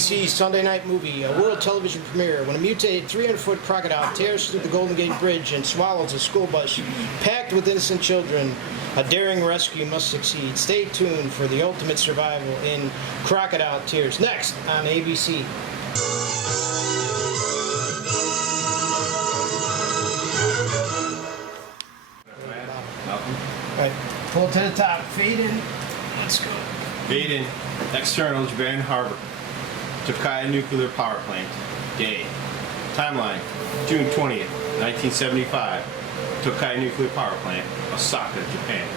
ABC's Sunday night movie, a world television premiere, when a mutated 300-foot crocodile tears through the Golden Gate Bridge and swallows a school bus packed with innocent children. A daring rescue must succeed. Stay tuned for the ultimate survival in Crocodile Tears. Next on ABC. Alright, pull to the top. Fade in. Let's go. Fade in. External Japan Harbor. Tokai Nuclear Power Plant. Day. Timeline. June 20th, 1975. Tokai Nuclear Power Plant, Osaka, Japan.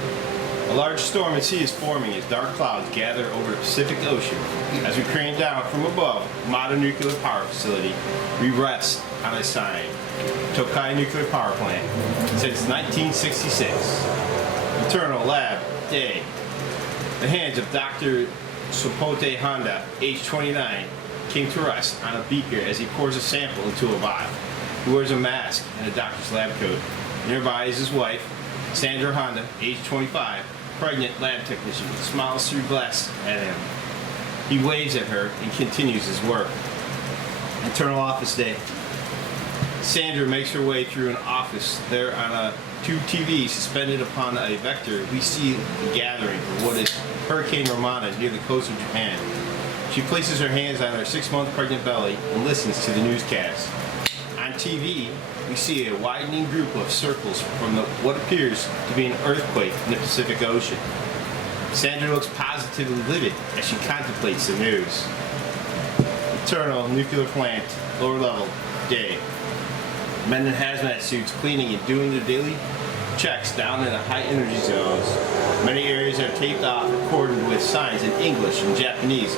A large storm at sea is forming as dark clouds gather over the Pacific Ocean. As we crane down from above Mata Nuclear Power Facility, we rest on a sign. Tokai Nuclear Power Plant. Since 1966. Internal Lab. Day. The hands of Dr. Sopote Honda, age 29, came to rest on a beaker as he pours a sample into a vial. He wears a mask and a doctor's lab coat. Nearby is his wife, Sandra Honda, age 25, pregnant lab technician, smiles through glass at him. He waves at her and continues his work. Internal office day. Sandra makes her way through an office. There on two TVs suspended upon a vector, we see the gathering of what is Hurricane Romana near the coast of Japan. She places her hands on her 6-month pregnant belly and listens to the newscast. On TV, we see a widening group of circles from what appears to be an earthquake in the Pacific Ocean. Sandra looks positively livid as she contemplates the news. Internal nuclear plant, lower level, day. Men in hazmat suits cleaning and doing their daily checks down in the high energy zones. Many areas are taped off or cordoned with signs in English and Japanese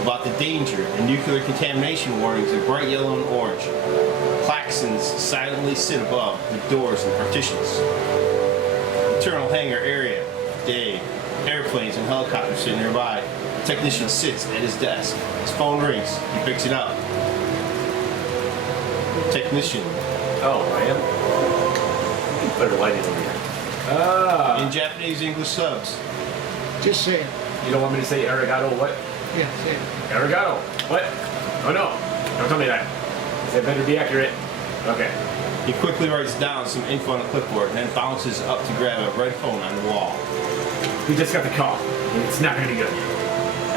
about the danger and nuclear contamination warnings in bright yellow and orange. Klaxons silently sit above the doors and partitions. Internal hangar area, day. Airplanes and helicopters sit nearby. The technician sits at his desk. His phone rings. He picks it up. Technician. Oh, I am? Better lighting over here. Ah. In Japanese English subs. Just say it. You don't want me to say arigato what? Yeah, say it. Arigato. What? Oh no. Don't tell me that. It better be accurate. Okay. He quickly writes down some info on a clipboard and then bounces up to grab a red phone on the wall. We just got the call. It's not gonna be good.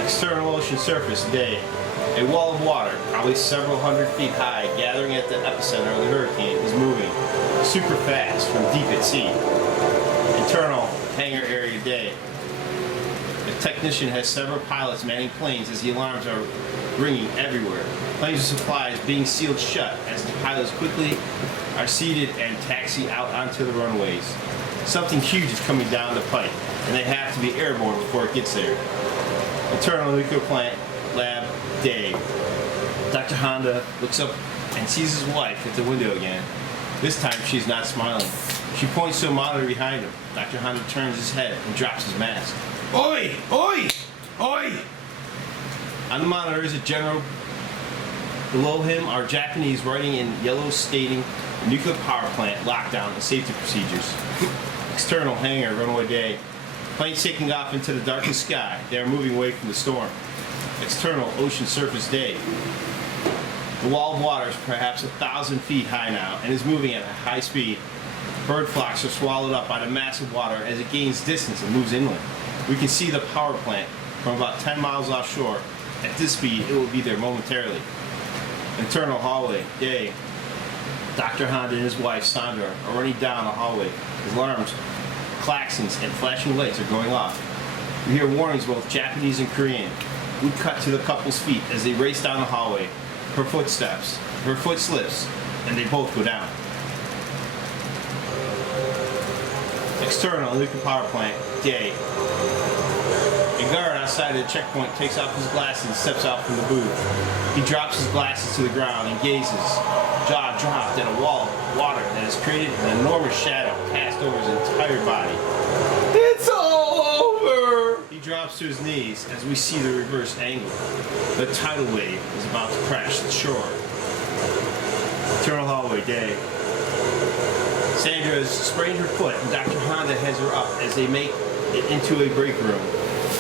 External ocean surface, day. A wall of water, probably several hundred feet high, gathering at the epicenter of the hurricane, is moving super fast from deep at sea. Internal hangar area, day. The technician has several pilots manning planes as the alarms are ringing everywhere. Planes and supplies being sealed shut as the pilots quickly are seated and taxi out onto the runways. Something huge is coming down the pipe, and they have to be airborne before it gets there. Internal nuclear plant, lab, day. Dr. Honda looks up and sees his wife at the window again. This time she's not smiling. She points to a monitor behind him. Dr. Honda turns his head and drops his mask. Oi! Oi! Oi! On the monitor is a general. Below him are Japanese writing in yellow stating nuclear power plant lockdown and safety procedures. External hangar, runway day. Planes taking off into the darkened sky. They are moving away from the storm. External ocean surface, day. The wall of water is perhaps 1,000 feet high now and is moving at a high speed. Bird flocks are swallowed up by the massive water as it gains distance and moves inland. We can see the power plant from about 10 miles offshore. At this speed, it will be there momentarily. Internal hallway, day. Dr. Honda and his wife, Sandra, are running down the hallway. His alarms, klaxons, and flashing lights are going off. We hear warnings both Japanese and Korean. We cut to the couple's feet as they race down the hallway. Her foot slips, and they both go down. External nuclear power plant, day. A guard outside of the checkpoint takes off his glasses and steps out from the booth. He drops his glasses to the ground and gazes, jaw dropped at a wall of water that has created an enormous shadow cast over his entire body. It's all over! He drops to his knees as we see the reverse angle. The tidal wave is about to crash the shore. Internal hallway, day. Sandra has sprained her foot and Dr. Honda has her up as they make it into a break room.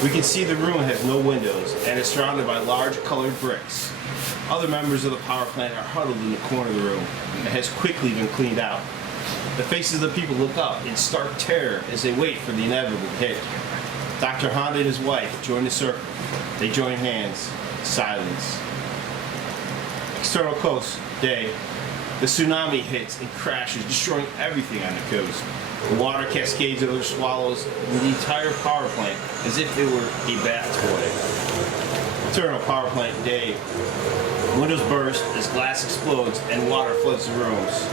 We can see the room has no windows and is surrounded by large colored bricks. Other members of the power plant are huddled in the corner of the room. It has quickly been cleaned out. The faces of the people look up in stark terror as they wait for the inevitable hit. Dr. Honda and his wife join the circle. They join hands. Silence. External coast, day. The tsunami hits and crashes, destroying everything on the coast. The water cascades over swallows the entire power plant as if it were a bath toy. Internal power plant, day. Windows burst as glass explodes and water floods the rooms.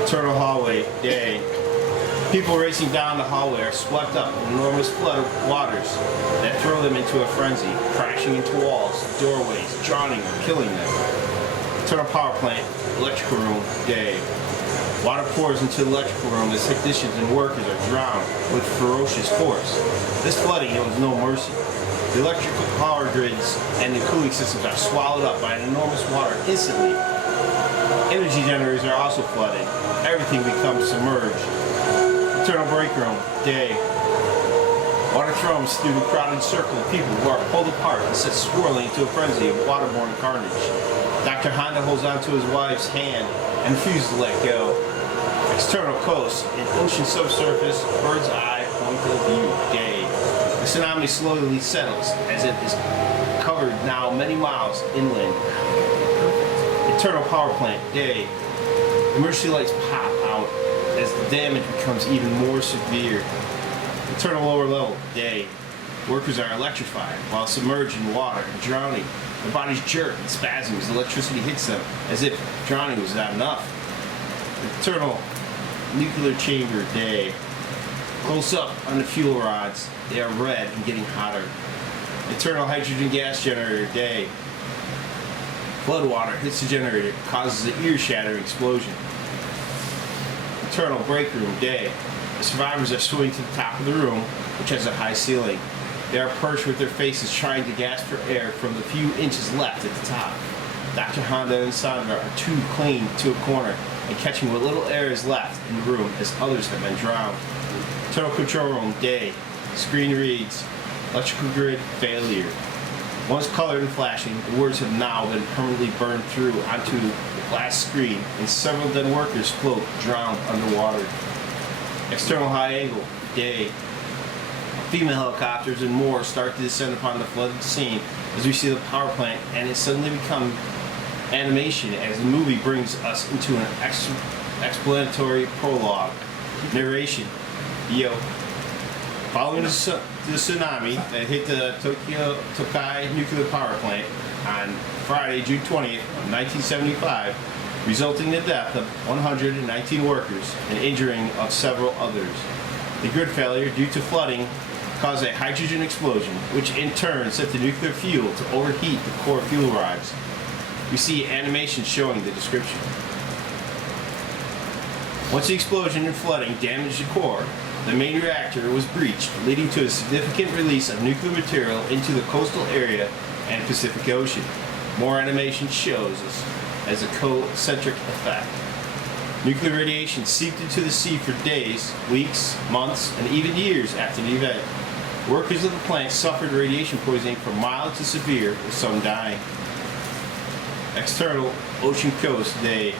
Internal hallway, day. People racing down the hallway are swept up in an enormous flood of waters that throw them into a frenzy, crashing into walls, doorways, drowning or killing them. Internal power plant, electrical room, day. Water pours into the electrical room as technicians and workers are drowned with ferocious force. This flooding knows no mercy. The electrical power grids and the cooling systems are swallowed up by an enormous water instantly. Energy generators are also flooded. Everything becomes submerged. Internal break room, day. Water thrums through the crowded circle of people who are pulled apart and set swirling into a frenzy of waterborne carnage. Dr. Honda holds onto his wife's hand and refuses to let go. External coast, an ocean subsurface, bird's eye point of view, day. The tsunami slowly settles as it is covered now many miles inland. Internal power plant, day. Emergency lights pop out as the damage becomes even more severe. Internal lower level, day. Workers are electrified while submerged in water and drowning. Their bodies jerk and spasm as electricity hits them, as if drowning was not enough. Internal nuclear chamber, day. Close up on the fuel rods, they are red and getting hotter. Internal hydrogen gas generator, day. Flood water hits the generator, causes an ear-shattering explosion. Internal break room, day. The survivors are swimming to the top of the room, which has a high ceiling. They are perched with their faces trying to gasp for air from the few inches left at the top. Dr. Honda and Sandra are too clinging to a corner and catching what little air is left in the room as others have been drowned. Internal control room, day. Screen reads, electrical grid failure. Once colored and flashing, the words have now been permanently burned through onto the glass screen, and several dead workers float, drowned underwater. External high angle, day. Female helicopters and more start to descend upon the flooded scene as we see the power plant, and it suddenly becomes animation as the movie brings us into an explanatory prologue. Narration, Yo. Following the tsunami that hit the Tokai nuclear power plant on Friday, June 20th, 1975, resulting in the death of 119 workers and injuring of several others. The grid failure due to flooding caused a hydrogen explosion, which in turn set the nuclear fuel to overheat the core fuel rods. We see animation showing the description. Once the explosion and flooding damaged the core, the main reactor was breached, leading to a significant release of nuclear material into the coastal area and Pacific Ocean. More animation shows us as a concentric effect. Nuclear radiation seeped into the sea for days, weeks, months, and even years after the event. Workers of the plant suffered radiation poisoning from mild to severe, with some dying. External ocean coast, day.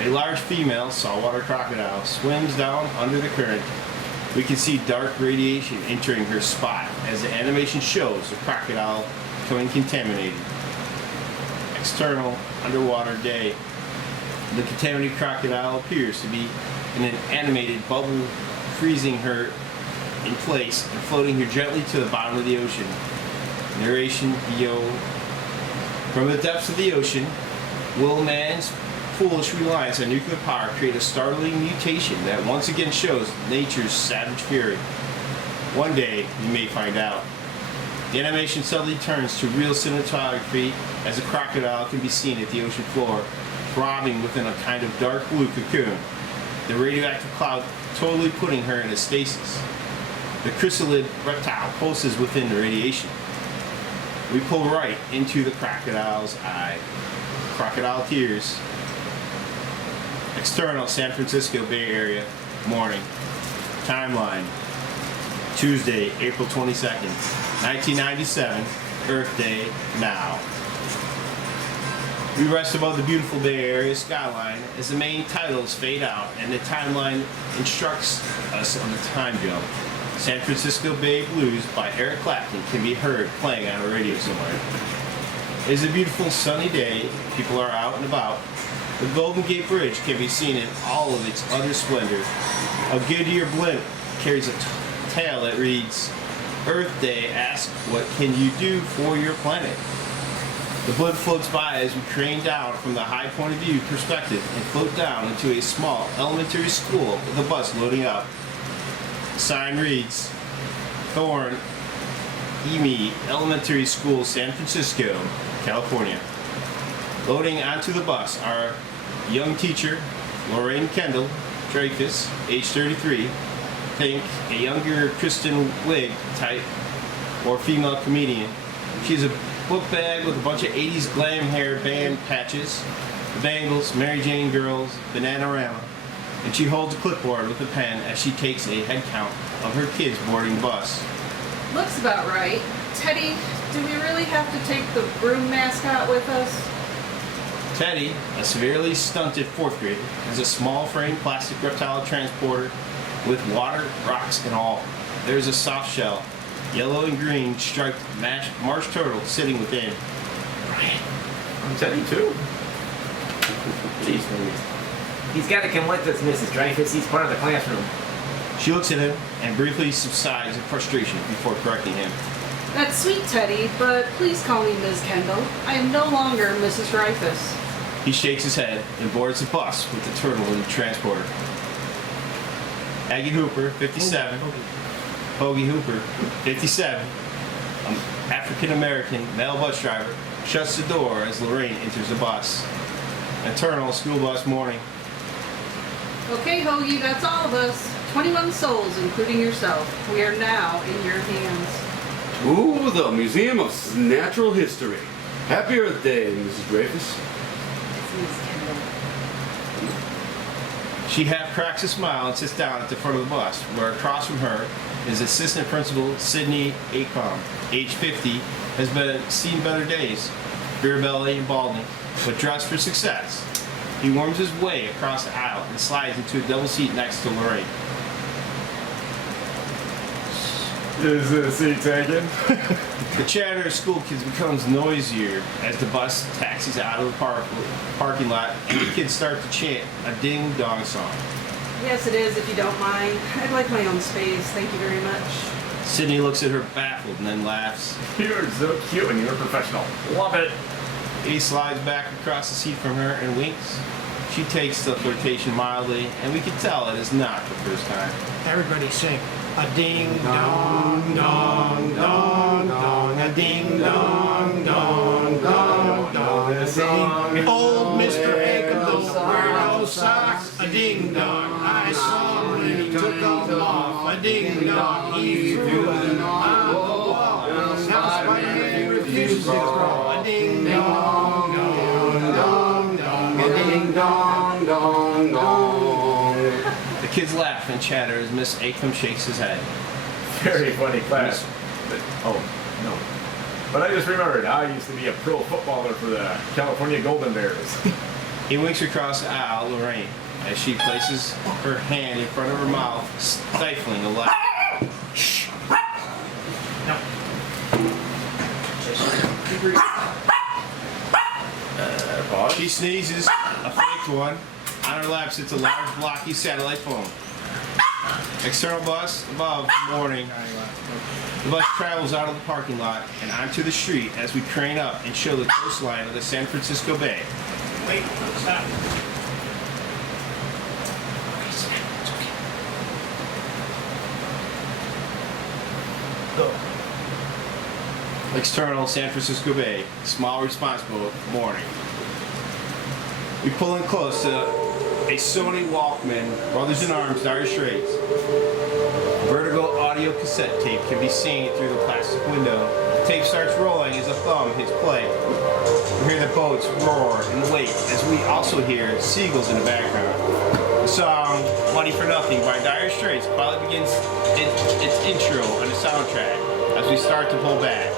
A large female saltwater crocodile swims down under the current. We can see dark radiation entering her spot as the animation shows the crocodile becoming contaminated. External underwater, day. The contaminated crocodile appears to be in an animated bubble, freezing her in place and floating her gently to the bottom of the ocean. Narration, Yo. From the depths of the ocean, will man's foolish reliance on nuclear power create a startling mutation that once again shows nature's savage fury? One day, you may find out. The animation suddenly turns to real cinematography as a crocodile can be seen at the ocean floor, throbbing within a kind of dark blue cocoon, the radioactive cloud totally putting her in a stasis. The chrysalid reptile pulses within the radiation. We pull right into the crocodile's eye. Crocodile tears. External San Francisco Bay Area, morning. Timeline, Tuesday, April 22nd, 1997, Earth Day now. We rest above the beautiful Bay Area skyline as the main titles fade out and the timeline instructs us on the time jump. San Francisco Bay Blues by Eric Clapton can be heard playing on a radio somewhere. It is a beautiful sunny day. People are out and about. The Golden Gate Bridge can be seen in all of its utter splendor. A Goodyear blimp carries a tale that reads, Earth Day asks, what can you do for your planet? The blimp floats by as we crane down from the high point of view perspective and float down into a small elementary school with a bus loading up. The sign reads, Thorne Emi Elementary School, San Francisco, California. Loading onto the bus are young teacher Lorraine Kendall Dreyfus, age 33, think a younger Kristen Wiig type or female comedian. She's a book bag with a bunch of 80s glam hair band patches, the Bangles, Mary Jane Girls, Bananarama, and she holds a clipboard with a pen as she takes a head count of her kids boarding the bus. Looks about right. Teddy, do we really have to take the broom mascot with us? Teddy, a severely stunted fourth grader, has a small frame plastic reptile transporter with water, rocks, and all. There's a soft shell, yellow and green striped marsh turtle sitting within. Brian, I'm Teddy too. Jeez Louise. He's got to come with us, Mrs. Dreyfus. He's part of the classroom. She looks at him and briefly subsides in frustration before correcting him. That's sweet, Teddy, but please call me Ms. Kendall. I am no longer Mrs. Dreyfus. He shakes his head and boards the bus with the turtle in the transporter. Aggie Hooper, 57. Hoagie Hooper, 57. An African-American male bus driver shuts the door as Lorraine enters the bus. Eternal school bus morning. Okay, Hoagie, that's all of us. 21 souls, including yourself. We are now in your hands. Ooh, the Museum of Natural History. Happy Earth Day, Mrs. Dreyfus. It's Ms. Kendall. She half cracks a smile and sits down at the front of the bus, where across from her is Assistant Principal Sidney Acom, age 50, has seen better days, beer belly and balding, but dressed for success. He worms his way across the aisle and slides into a double seat next to Lorraine. Is this seat taken? The chatter of school kids becomes noisier as the bus taxis out of the parking lot and the kids start to chant a ding-dong song. Yes, it is, if you don't mind. I'd like my own space. Thank you very much. Sydney looks at her baffled and then laughs. You're so cute and you're a professional. Love it. He slides back across the seat from her and winks. She takes the flirtation mildly, and we can tell it is not the first time. Everybody sing. A ding dong dong dong dong. A ding dong dong dong dong. A ding. Old Mr. Acom don't wear no socks. A ding dong. I saw him when he took them off. A ding dong. He threw them on the wall. Now Spider-Man refuses to crawl. A ding dong dong dong dong. A ding dong dong dong. The kids laugh and chatter as Miss Acom shakes his head. Very funny class. But, oh, no. But I just remembered, I used to be a pro footballer for the California Golden Bears. He winks across the aisle at Lorraine as she places her hand in front of her mouth, stifling a laugh. She sneezes, a faked one. On her lap sits a large, blocky satellite phone. External bus above morning. The bus travels out of the parking lot and onto the street as we crane up and show the coastline of the San Francisco Bay. Wait, stop. Go. External San Francisco Bay, small response boat, morning. We pull in close to a Sony Walkman, Brothers in Arms, Dire Straits. Vertigo audio cassette tape can be seen through the plastic window. The tape starts rolling as a thumb hits play. We hear the boats roar and wait as we also hear seagulls in the background. The song Money for Nothing by Dire Straits probably begins its intro on the soundtrack. as we start to pull back.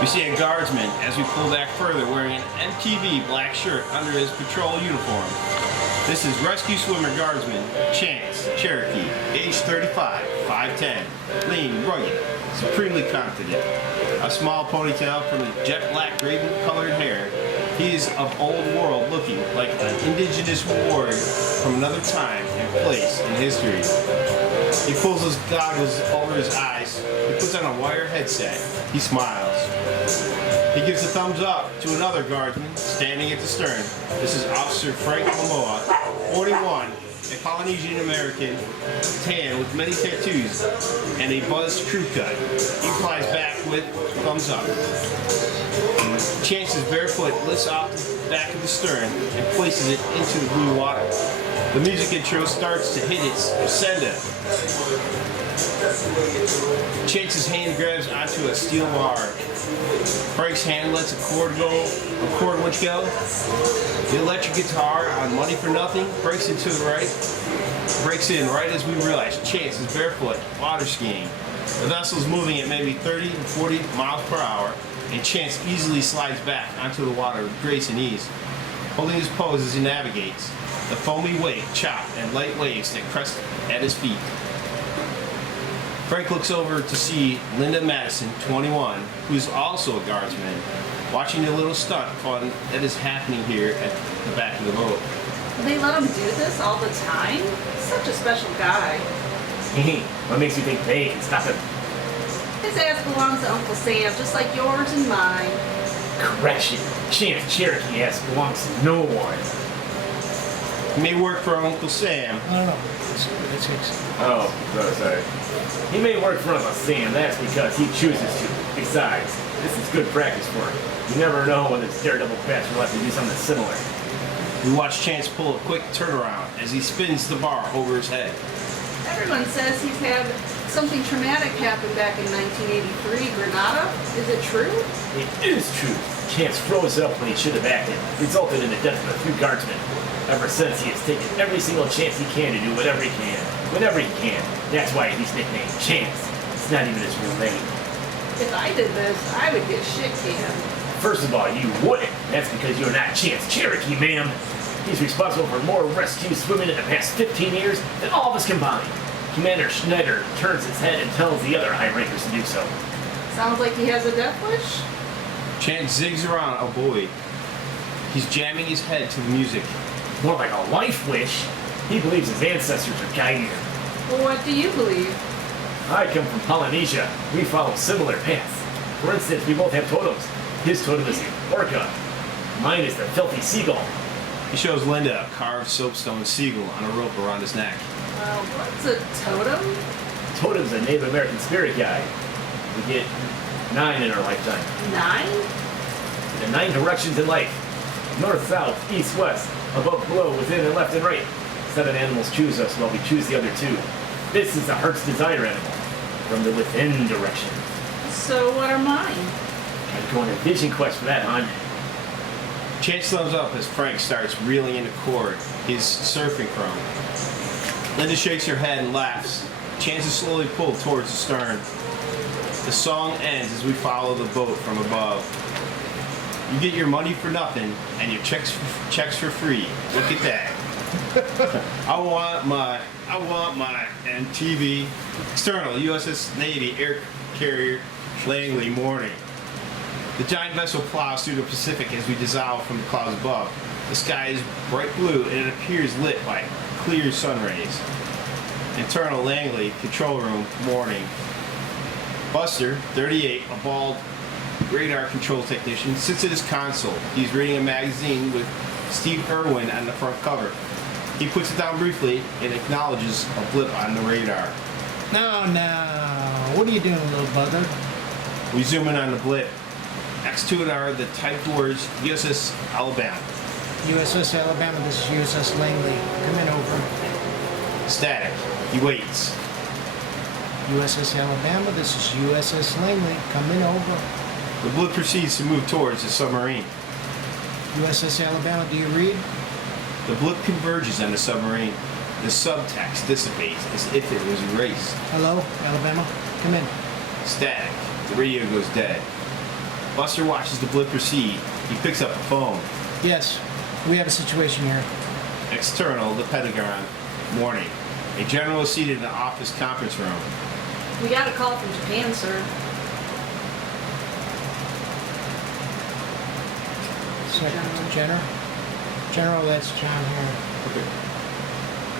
We see a guardsman as we pull back further wearing an MTV black shirt under his patrol uniform. This is Rescue Swimmer Guardsman Chance Cherokee, age 35, 5'10", lean, rugged, supremely confident. A small ponytail from his jet black raven-colored hair. He is of old world, looking like an indigenous warrior from another time and place in history. He pulls his goggles over his eyes. He puts on a wire headset. He smiles. He gives a thumbs up to another guardsman standing at the stern. This is Officer Frank Momoa, 41, a Polynesian American, tan with many tattoos and a buzzed crew cut. He replies back with thumbs up. Chance's barefoot lifts off the back of the stern and places it into the blue water. The music intro starts to hit its crescendo. Chance's hand grabs onto a steel bar. Frank's hand lets a cord winch go. The electric guitar on Money for Nothing breaks in right as we realize Chance is barefoot, water skiing. The vessel's moving at maybe 30 to 40 miles per hour, and Chance easily slides back onto the water with grace and ease, holding his pose as he navigates the foamy wake, chop, and light waves that crest at his feet. Frank looks over to see Linda Madison, 21, who's also a guardsman, watching the little stunt fun that is happening here at the back of the boat. They let him do this all the time? Such a special guy. What makes you think they can stop him? His ass belongs to Uncle Sam, just like yours and mine. Correction. Chance Cherokee ass belongs to no one. He may work for Uncle Sam. I don't know. Oh, sorry. He may work for Uncle Sam, that's because he chooses to. Besides, this is good practice for him. You never know when this daredevil batch will have to do something similar. We watch Chance pull a quick turnaround as he spins the bar over his head. Everyone says he's had something traumatic happen back in 1983, Grenada. Is it true? It is true. Chance froze up when he should have acted, resulted in the death of a few guardsmen. Ever since, he has taken every single chance he can to do whatever he can, whenever he can. That's why he's nicknamed Chance. It's not even his real name. If I did this, I would get shit canned. First of all, you wouldn't. That's because you're not Chance Cherokee, ma'am. He's responsible for more rescues swimming in the past 15 years than all of us combined. Commander Schneider turns his head and tells the other high rankers to do so. Sounds like he has a death wish. Chance zigs around a buoy. He's jamming his head to the music. More like a life wish. He believes his ancestors are guiding him. Well, what do you believe? I come from Polynesia. We follow similar paths. For instance, we both have totems. His totem is the orca. Mine is the filthy seagull. He shows Linda a carved soapstone seagull on a rope around his neck. What's a totem? Totem's a Native American spirit guide. We get 9 in our lifetime. 9? The 9 directions in life. North, south, east, west, above, below, within, and left and right. 7 animals choose us while we choose the other 2. This is the heart's desire animal, from the within direction. So what are mine? I'd go on a vision quest for that, hon. Chance thumbs up as Frank starts reeling in the cord, his surfing chrome. Linda shakes her head and laughs. Chance is slowly pulled towards the stern. The song ends as we follow the boat from above. You get your money for nothing and your checks for free. Look at that. I want my MTV. External USS Navy air carrier Langley morning. The giant vessel plows through the Pacific as we dissolve from the clouds above. The sky is bright blue and it appears lit by clear sun rays. Internal Langley control room morning. Buster, 38, a bald radar control technician, sits at his console. He's reading a magazine with Steve Irwin on the front cover. He puts it down briefly and acknowledges a blip on the radar. No. What are you doing, little bugger? We zoom in on the blip. Next to it are the typed words USS Alabama. USS Alabama, this is USS Langley. Come in over. Static. He waits. USS Alabama, this is USS Langley. Come in over. The blip proceeds to move towards the submarine. USS Alabama, do you read? The blip converges on the submarine. The subtext dissipates as if it was erased. Hello, Alabama? Come in. Static. The radio goes dead. Buster watches the blip proceed. He picks up the phone. Yes, we have a situation here. External, the Pentagon. Morning. A general is seated in the office conference room. We got a call from Japan, sir. General? General, that's John here. Okay.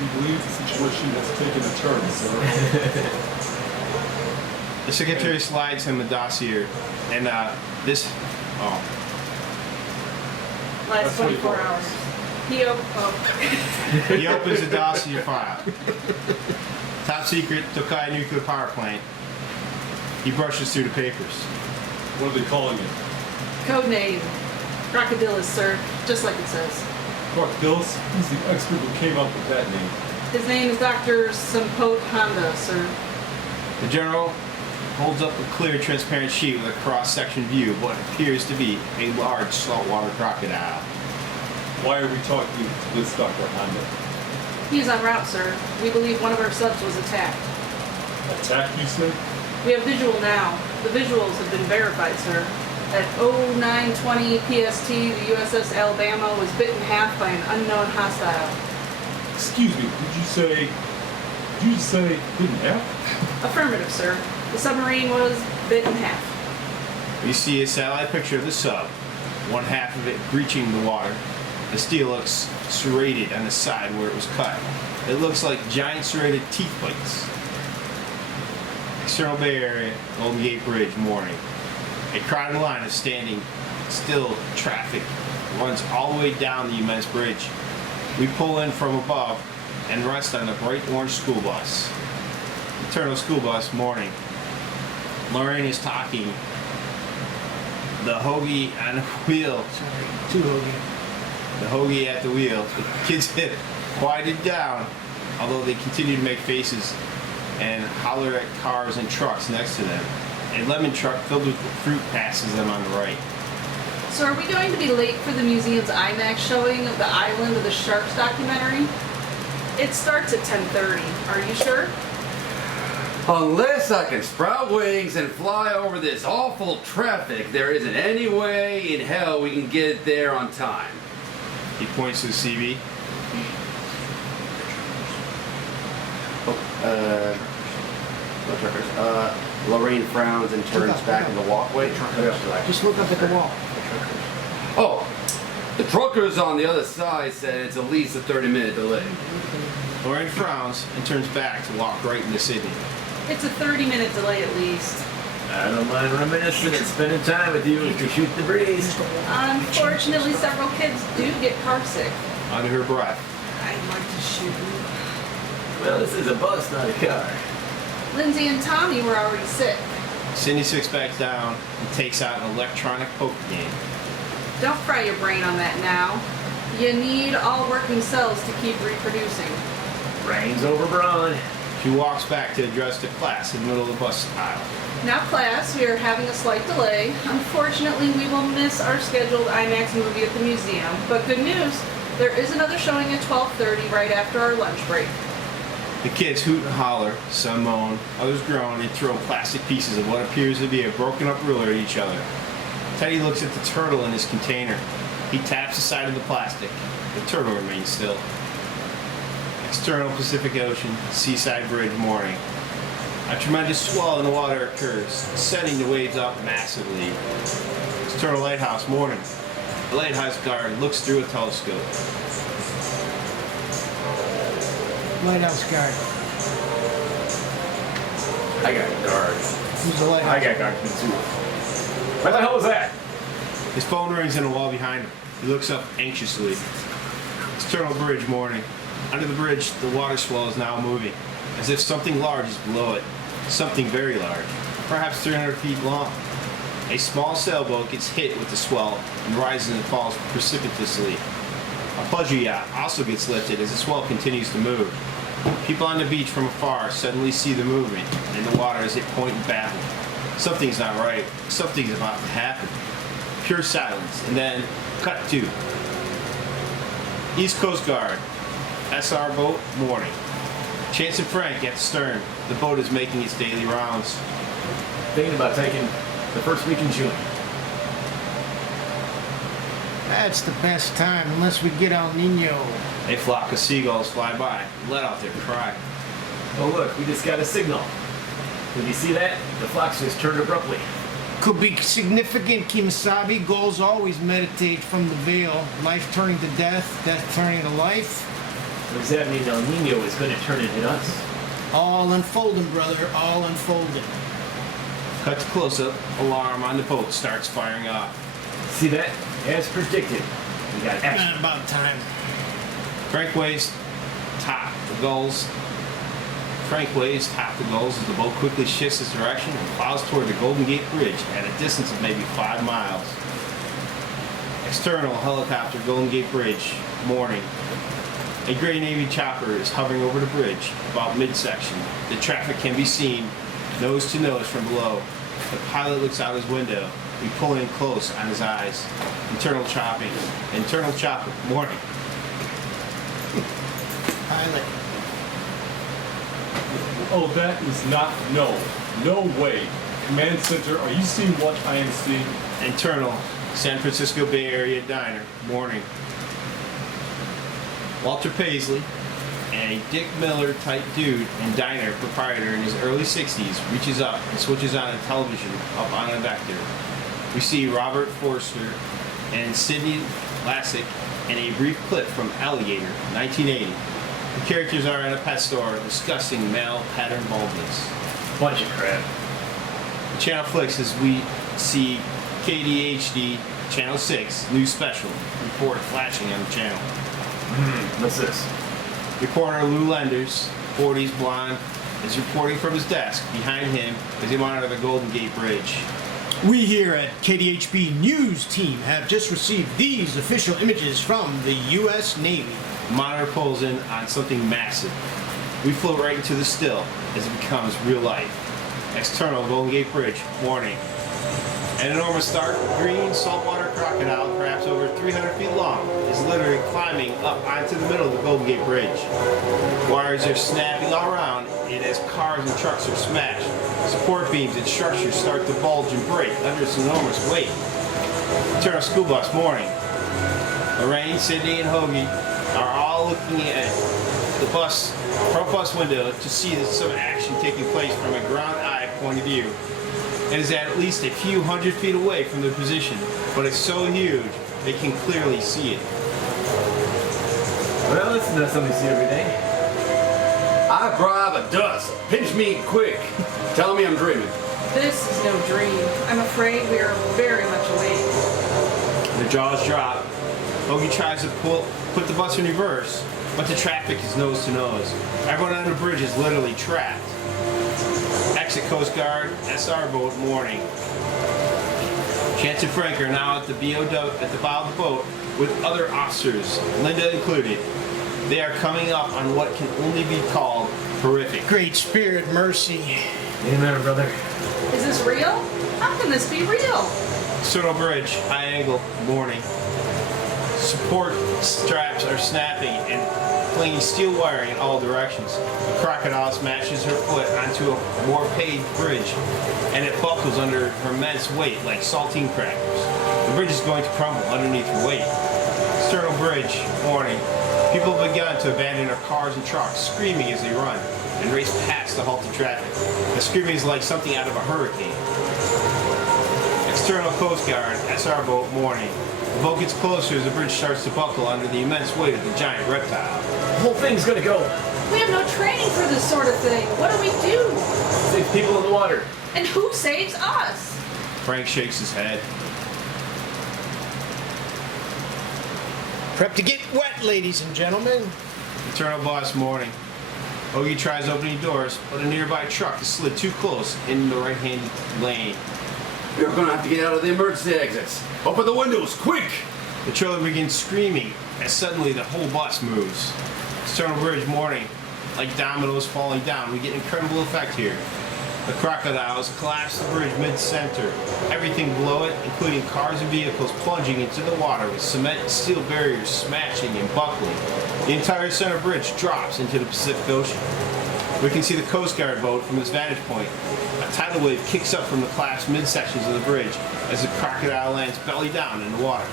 We believe the situation has taken a turn, sir. The secretary slides him a dossier, and this. Oh, Last 24 hours. he opens the dossier file. Top secret Tokai nuclear power plant. He brushes through the papers. What are they calling it? Code name. Crocodile, sir. Just like it says. Crocodile? Who's the expert who came up with that name? His name is Dr. Sampote Honda, sir. The general holds up a clear, transparent sheet with a cross-section view of what appears to be a large saltwater crocodile. Why are we talking to this Dr. Honda? He's en route, sir. We believe one of our subs was attacked. Attack, you say? We have visual now. The visuals have been verified, sir. At 0920 PST, the USS Alabama was bit in half by an unknown hostile. Excuse me, did you say didn't have? Affirmative, sir. The submarine was bit in half. We see a satellite picture of the sub, one half of it breaching the water. The steel looks serrated on the side where it was cut. It looks like giant serrated teeth plates. External Bay Area, Golden Gate Bridge, morning. A crowded line of standing still traffic runs all the way down the immense bridge. We pull in from above and rest on the bright orange school bus. Eternal school bus, morning. Lorraine is talking. The hoagie on the wheel. Sorry, two hoagie. The hoagie at the wheel. The kids have quieted down, although they continue to make faces and holler at cars and trucks next to them. A lemon truck filled with fruit passes them on the right. So are we going to be late for the museum's IMAX showing of the Island of the Sharks documentary? It starts at 10:30. Are you sure? Unless I can sprout wings and fly over this awful traffic, there isn't any way in hell we can get there on time. He points to the CB. No truckers. Lorraine frowns and turns back in the walkway. Just look up at the wall. Oh, the truckers on the other side said it's at least a 30-minute delay. Lorraine frowns and turns back to walk right into Sydney. It's a 30-minute delay at least. I don't mind reminiscing and spending time with you if you shoot the breeze. Unfortunately, several kids do get car sick. Under her breath. I'd like to shoot you. Well, this is a bus, not a car. Lindsay and Tommy were already sick. Sydney sits back down and takes out an electronic poker game. Don't fry your brain on that now. You need all working cells to keep reproducing. Brains over brawn. She walks back to address the class in the middle of the bus aisle. Now, class, we are having a slight delay. Unfortunately, we will miss our scheduled IMAX movie at the museum. But good news, there is another showing at 12:30 right after our lunch break. The kids hoot and holler, some moan, others groan, and throw plastic pieces of what appears to be a broken up ruler at each other. Teddy looks at the turtle in his container. He taps the side of the plastic. The turtle remains still. External Pacific Ocean, Seaside Bridge, morning. A tremendous swell in the water occurs, setting the waves up massively. External Lighthouse, morning. The lighthouse guard looks through a telescope. Lighthouse guard. I got guard. Who's the lighthouse? I got guardsmen too. What the hell is that? His phone rings in the wall behind him. He looks up anxiously. External bridge, morning. Under the bridge, the water swell is now moving, as if something large is below it. Something very large, perhaps 300 feet long. A small sailboat gets hit with the swell and rises and falls precipitously. A pleasure yacht also gets lifted as the swell continues to move. People on the beach from afar suddenly see the movement in the water as they point and babble. Something's not right. Something's about to happen. Pure silence, and then cut to East Coast Guard, SR boat, morning. Chance and Frank at the stern. The boat is making its daily rounds. thinking about taking the first week in June. That's the best time, unless we get El Nino. A flock of seagulls fly by, let out their cry. Oh look, we just got a signal. Did you see that? The flock's just turned abruptly. Could be significant, Kimasabi. Gulls always meditate from the veil. Life turning to death, death turning to life. What does that mean El Nino is going to turn and hit us? All unfolding, brother, all unfolding. Cut to close-up, alarm on the boat starts firing off. See that? As predicted, we got action. About time. Frank waves top the gulls. Frank waves top the gulls as the boat quickly shifts its direction and plows toward the Golden Gate Bridge at a distance of maybe 5 miles. External helicopter, Golden Gate Bridge, morning. A gray Navy chopper is hovering over the bridge, about midsection. The traffic can be seen nose to nose from below. The pilot looks out his window. We pull in close on his eyes. Internal chopper, morning. Pilot. Oh, that is not, no way. Command center, are you seeing what I am seeing? Internal, San Francisco Bay Area diner, morning. Walter Paisley, a Dick Miller type dude and diner proprietor in his early 60s, reaches up and switches on a television up on a vector. We see Robert Forster and Sidney Lassick in a brief clip from Alligator, 1980. The characters are in a pet store discussing male pattern baldness. Bunch of crap. The channel flicks as we see KDHD Channel 6 news special report flashing on the channel. What's this? Reporter Lou Lenders, 40s blonde, is reporting from his desk. Behind him as he monitors the Golden Gate Bridge. We here at KDHB News Team have just received these official images from the U.S. Navy. The monitor pulls in on something massive. We float right into the still as it becomes real life. External Golden Gate Bridge, warning. An enormous dark green saltwater crocodile, perhaps over 300 feet long, is literally climbing up onto the middle of the Golden Gate Bridge. Wires are snapping all around it as cars and trucks are smashed. Support beams and structures start to bulge and break under its enormous weight. Internal school bus, morning. Lorraine, Sydney, and Hoagie are all looking at the front bus window to see some action taking place from a ground eye point of view. It is at least a few hundred feet away from their position, but it's so huge they can clearly see it. Well, this is not something you see every day. I bribe a dust. Pinch me quick. Tell me I'm dreaming. This is no dream. I'm afraid we are very much awake. Their jaws drop. Hoagie tries to put the bus in reverse, but the traffic is nose to nose. Everyone on the bridge is literally trapped. Exit Coast Guard, SR boat, morning. Chance and Frank are now at the bow of the boat with other officers, Linda included. They are coming up on what can only be called horrific. Great Spirit, mercy. Amen, brother. Is this real? How can this be real? External bridge, high angle, morning. Support straps are snapping and flinging steel wiring in all directions. The crocodile smashes her foot onto a more paved bridge, and it buckles under her immense weight like saltine crackers. The bridge is going to crumble underneath her weight. External bridge, warning. People have begun to abandon their cars and trucks, screaming as they run, and race past the halted traffic. The screaming is like something out of a hurricane. External Coast Guard, SR boat, morning. The boat gets closer as the bridge starts to buckle under the immense weight of the giant reptile. The whole thing's gonna go. We have no training for this sort of thing. What do we do? Save people in the water. And who saves us? Frank shakes his head. Prep to get wet, ladies and gentlemen. Internal boss, morning. Hoagie tries opening doors, but a nearby truck is slid too close in the right-hand lane. We're gonna have to get out of the emergency exits. Open the windows, quick! The trailer begins screaming as suddenly the whole bus moves. External bridge, morning. Like dominoes falling down, we get an incredible effect here. The crocodiles collapse the bridge mid-center. Everything below it, including cars and vehicles, plunging into the water with cement and steel barriers smashing and buckling. The entire center bridge drops into the Pacific Ocean. We can see the Coast Guard boat from this vantage point. A A tidal wave kicks up from the collapsed midsections of the bridge as the crocodile lands belly down in the water.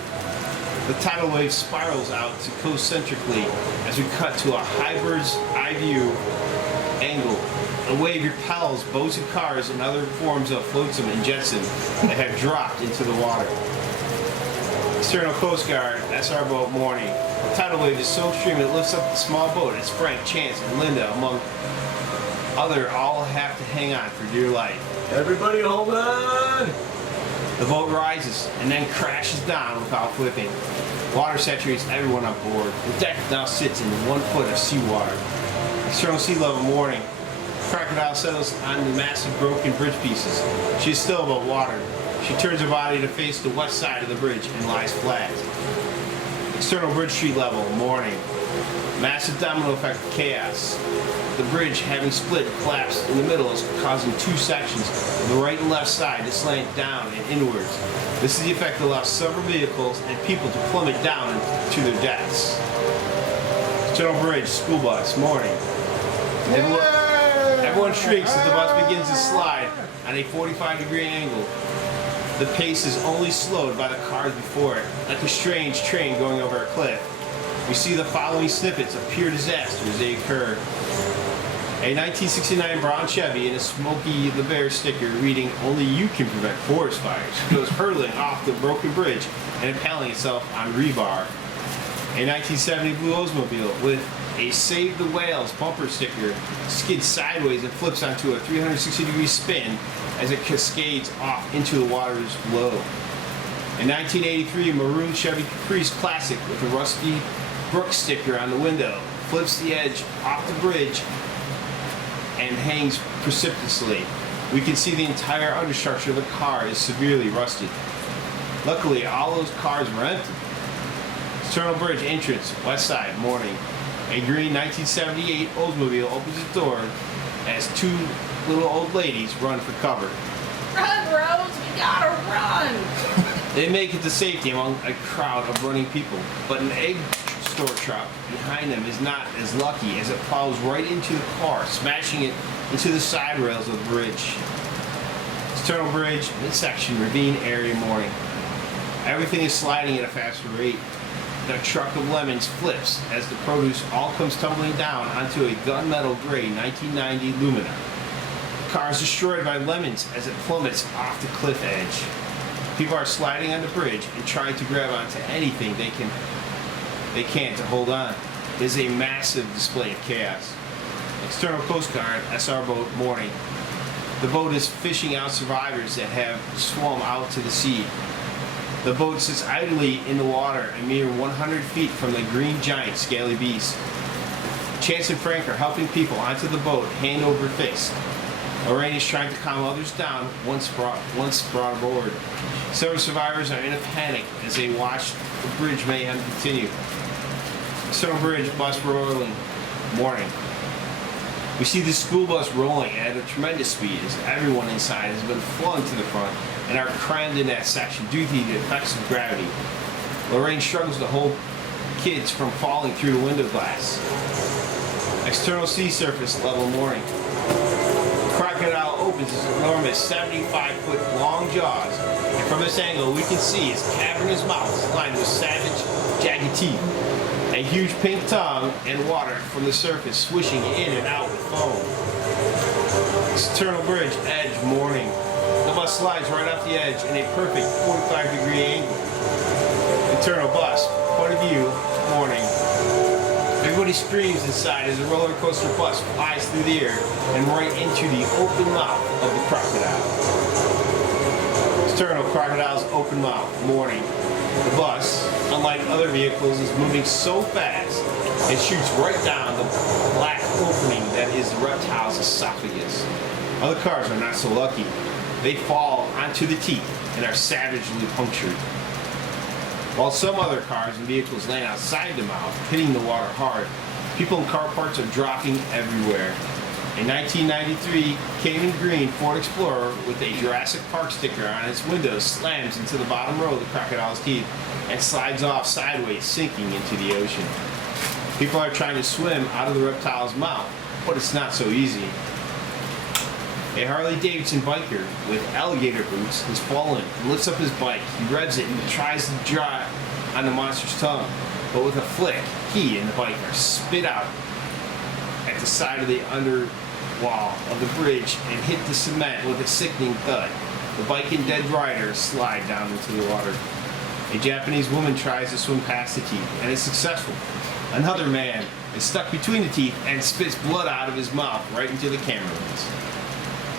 The tidal wave spirals out to concentrically as we cut to a high bird's eye view angle. The wave repels boats and cars and other forms of flotsam and jetsam that have dropped into the water. External Coast Guard, SR boat morning. The tidal wave is so extreme it lifts up the small boat as Frank, Chance, and Linda, among other, all have to hang on for dear life. Everybody hold on! The boat rises and then crashes down without flipping. Water saturates everyone on board. The deck now sits in 1 foot of seawater. External sea level morning. Crocodile settles on the massive broken bridge pieces. She is still above water. She turns her body to face the west side of the bridge and lies flat. External bridge street level morning. Massive domino effect of chaos. The bridge, having split, collapsed in the middle, is causing 2 sections of the right and left side to slant down and inwards. This is the effect that allows several vehicles and people to plummet down to their deaths. External bridge, school bus, morning. Everyone shrieks as the bus begins to slide on a 45-degree angle. The pace is only slowed by the cars before it, like a strange train going over a cliff. We see the following snippets of pure disaster as they occur. A 1969 brown Chevy and a Smokey the Bear sticker reading "Only you can prevent forest fires" goes hurtling off the broken bridge and impaling itself on rebar. A 1970 blue Oldsmobile with a "Save the Whales" bumper sticker skids sideways and flips onto a 360-degree spin as it cascades off into the waters below. A 1983 maroon Chevy Caprice Classic with a rusty Brooks sticker on the window flips the edge off the bridge and hangs precipitously. We can see the entire understructure of the car is severely rusted. Luckily, all those cars were empty. External bridge entrance, west side, morning. A green 1978 Oldsmobile opens its door as 2 little old ladies run for cover. Run, Rose, we gotta run! They make it to safety among a crowd of running people, but an egg store truck behind them is not as lucky as it plows right into the car, smashing it into the side rails of the bridge. External bridge, midsection, ravine area, morning. Everything is sliding at a faster rate. The truck of lemons flips as the produce all comes tumbling down onto a gunmetal gray 1990 Lumina. The car is destroyed by lemons as it plummets off the cliff edge. People are sliding on the bridge and trying to grab onto anything they can to hold on. It is a massive display of chaos. External Coast Guard, SR boat, morning. The boat is fishing out survivors that have swum out to the sea. The boat sits idly in the water a mere 100 feet from the green giant scaly beast. Chance and Frank are helping people onto the boat hand over fist. Lorraine is trying to calm others down once brought aboard. Several survivors are in a panic as they watch the bridge mayhem continue. External bridge, bus rolling, morning. We see the school bus rolling at a tremendous speed as everyone inside has been flung to the front and are crammed in that section due to the effects of gravity. Lorraine struggles to hold kids from falling through the window glass. External sea surface level, morning. Crocodile opens its enormous 75-foot long jaws, and from this angle we can see its cavernous mouth is lined with savage, jagged teeth. A huge pink tongue and water from the surface swishing in and out with foam. External bridge, edge, morning. The bus slides right off the edge in a perfect 45-degree angle. Internal bus, point of view, morning. Everybody screams inside as a roller coaster bus flies through the air and right into the open mouth of the crocodile. External crocodile's open mouth, morning. The bus, unlike other vehicles, is moving so fast it shoots right down the black opening that is the reptile's esophagus. Other cars are not so lucky. They fall onto the teeth and are savagely punctured. While some other cars and vehicles land outside the mouth, hitting the water hard, people and car parts are dropping everywhere. A 1993 Cayman Green Ford Explorer with a Jurassic Park sticker on its window slams into the bottom row of the crocodile's teeth and slides off sideways, sinking into the ocean. People are trying to swim out of the reptile's mouth, but it's not so easy. A Harley-Davidson biker with alligator boots has fallen and lifts up his bike. He revs it and tries to draw it on the monster's tongue, but with a flick, he and the biker spit out at the side of the under wall of the bridge and hit the cement with a sickening thud. The bike and dead rider slide down into the water. A Japanese woman tries to swim past the teeth and is successful. Another man is stuck between the teeth and spits blood out of his mouth right into the camera lens.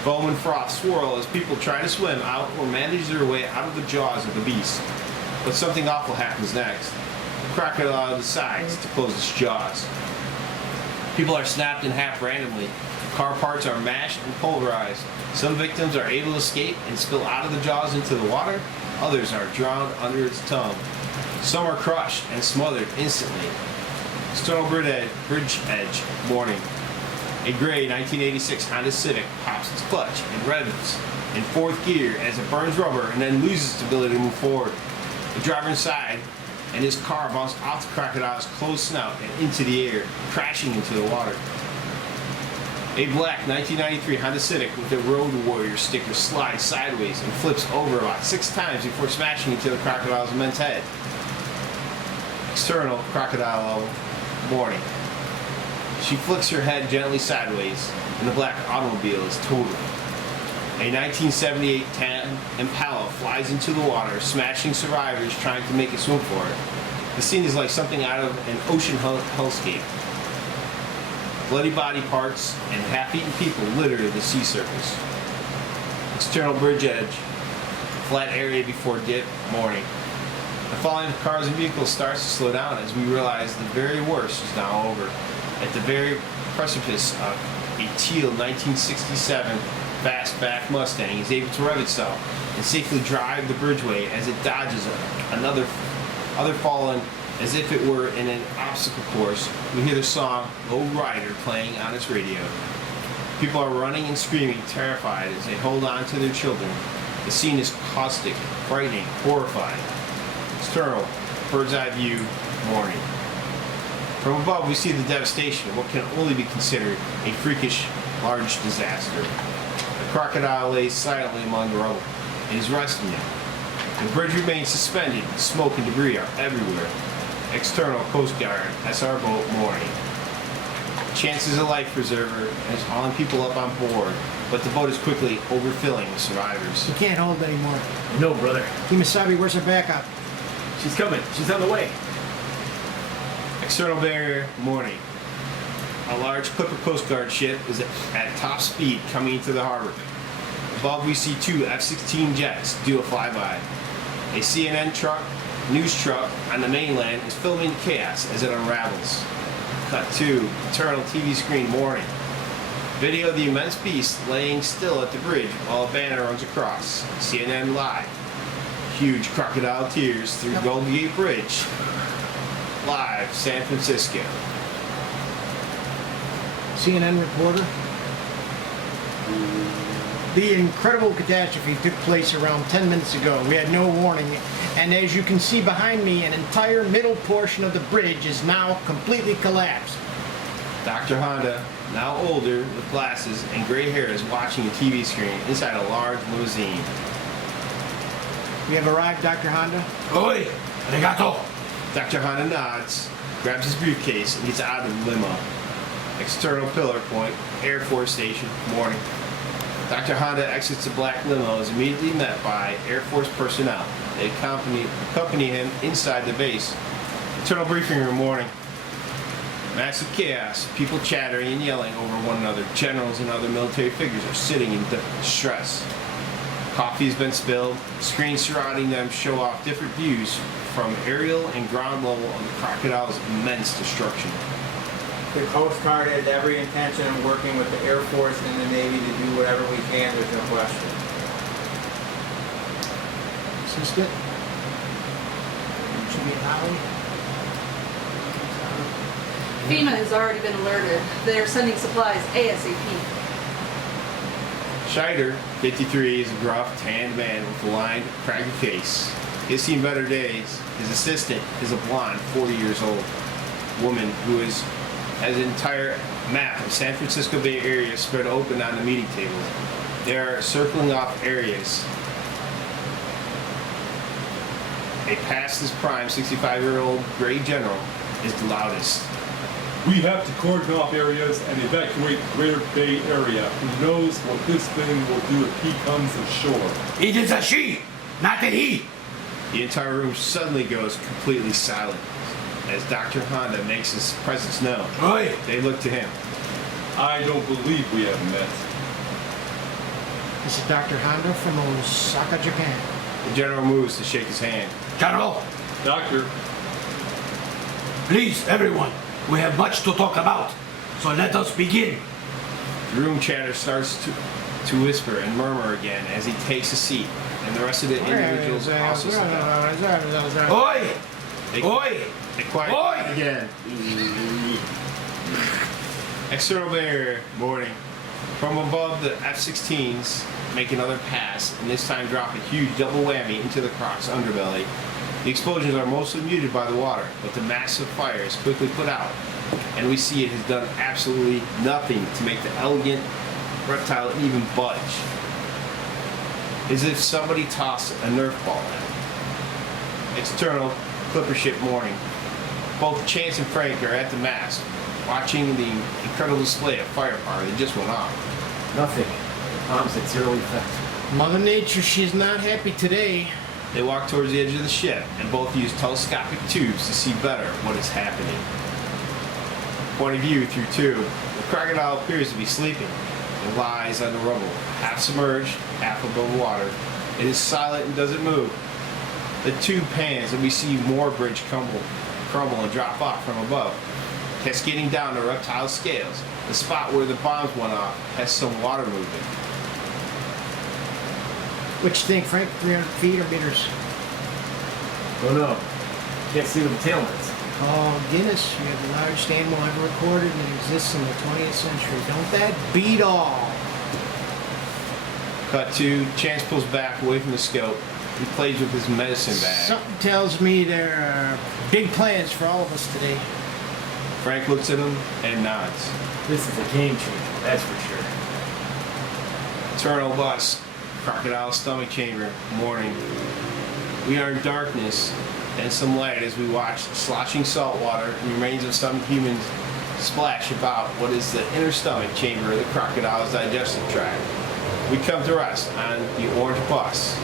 Foam and froth swirl as people try to swim out or manage their way out of the jaws of the beast. But something awful happens next. The crocodile decides to close its jaws. People are snapped in half randomly. Car parts are mashed and pulverized. Some victims are able to escape and spill out of the jaws into the water. Others are drowned under its tongue. Some are crushed and smothered instantly. External bridge edge warning. A gray 1986 Honda Civic pops its clutch and revs in fourth gear as it burns rubber and then loses its ability to move forward. The driver inside and his car bounce off the crocodile's closed snout and into the air, crashing into the water. A black 1993 Honda Civic with a Road Warrior sticker slides sideways and flips over about 6 times before smashing into the crocodile's immense head. External crocodile warning. She flicks her head gently sideways, and the black automobile is totaled. A 1978 tan Impala flies into the water, smashing survivors trying to make a swim for it. The scene is like something out of an ocean hellscape. Bloody body parts and half-eaten people litter the sea surface. External bridge edge. Flat area before dip, morning. The falling of cars and vehicles starts to slow down as we realize the very worst is now over. At the very precipice of a teal 1967 fastback Mustang is able to rev itself and safely drive the bridgeway as it dodges other fallen as if it were in an obstacle course. We hear the song Low Rider playing on its radio. People are running and screaming, terrified as they hold on to their children. The scene is caustic, frightening, horrifying. External, bird's eye view, morning. From above, we see the devastation of what can only be considered a freakish, large disaster. The crocodile lays silently among the rubble. It is resting now. The bridge remains suspended. Smoke and debris are everywhere. External Coast Guard, SR boat, mooring. Chances a life preserver and is hauling people up on board, but the boat is quickly overfilling with survivors. We can't hold anymore. No, brother. Kimasabi, where's our backup? She's coming. She's on the way. External barrier, morning. A large Clipper Coast Guard ship is at top speed coming into the harbor. Above we see 2 F-16 jets do a flyby. A CNN news truck on the mainland is filming the chaos as it unravels. Cut to eternal TV screen, morning. Video of the immense beast laying still at the bridge while a banner runs across. CNN live. Huge crocodile tears through Golden Gate Bridge. Live, San Francisco. CNN reporter. The incredible catastrophe took place around 10 minutes ago. We had no warning, and as you can see behind me, an entire middle portion of the bridge is now completely collapsed. Dr. Honda, now older with glasses and gray hair, is watching a TV screen inside a large limousine. We have arrived, Dr. Honda. Oi! Arigato! Dr. Honda nods, grabs his briefcase, and gets out of the limo. External pillar point, Air Force Station, morning. Dr. Honda exits the black limo and is immediately met by Air Force personnel. They accompany him inside the base. Internal briefing room, morning. Massive chaos, people chattering and yelling over one another. Generals and other military figures are sitting in distress. Coffee has been spilled. Screens surrounding them show off different views from aerial and ground level of the crocodile's immense destruction. The Coast Guard has every intention of working with the Air Force and the Navy to do whatever we can, there's no question. Assistant. Should be Holly. FEMA has already been alerted. They are sending supplies ASAP. Scheider, 53, is a gruff, tanned man with a lined, craggy face. He has seen better days. His assistant is a blonde, 40 years old woman who has an entire map of San Francisco Bay Area spread open on the meeting table. They're circling off areas. A past his prime 65-year-old gray general is the loudest. We have to cordon off areas and evacuate the Greater Bay Area. Who knows what this thing will do if he comes ashore? It is a she, not a he. The entire room suddenly goes completely silent as Dr. Honda makes his presence known. Oi! They look to him. I don't believe we have met. This is Dr. Honda from Osaka, Japan. The general moves to shake his hand. General, Doctor, please, everyone. We have much to talk about, so let us begin. The room chatter starts to whisper and murmur again as he takes a seat, and the rest of the individuals also sit down. Oi! They, Oi! they quiet Oi! again. External barrier boarding. From above, the F-16s make another pass, and this time drop a huge double whammy into the Croc's underbelly. The explosions are mostly muted by the water, but the massive fire is quickly put out, and we see it has done absolutely nothing to make the elegant reptile even budge. As if somebody tossed a Nerf ball at it. External clipper ship mooring. Both Chance and Frank are at the mast, watching the incredible display of firepower that just went off. Nothing. Bombs at zero effect. Mother Nature, she's not happy today. They walk towards the edge of the ship, and both use telescopic tubes to see better what is happening. Point of view through tube, the crocodile appears to be sleeping. It lies on the rubble, half submerged, half above water. It is silent and doesn't move. The tube pans, and we see more bridge crumble and drop off from above. Cascading down the reptile scales, the spot where the bombs went off has some water movement. What you think, Frank? 300 feet or meters? Oh no. Can't see what the tail is. Oh, Guinness, you have the largest animal ever recorded and exists in the 20th century. Don't that beat all? Cut to, Chance pulls back away from the scope. He plays with his medicine bag. Something tells me there are big plans for all of us today. Frank looks at him and nods. This is a game changer, that's for sure. Eternal bus, crocodile stomach chamber, morning. We are in darkness and some light as we watch sloshing salt water and remains of some humans splash about what is the inner stomach chamber of the crocodile's digestive tract. We come to rest on the orange bus.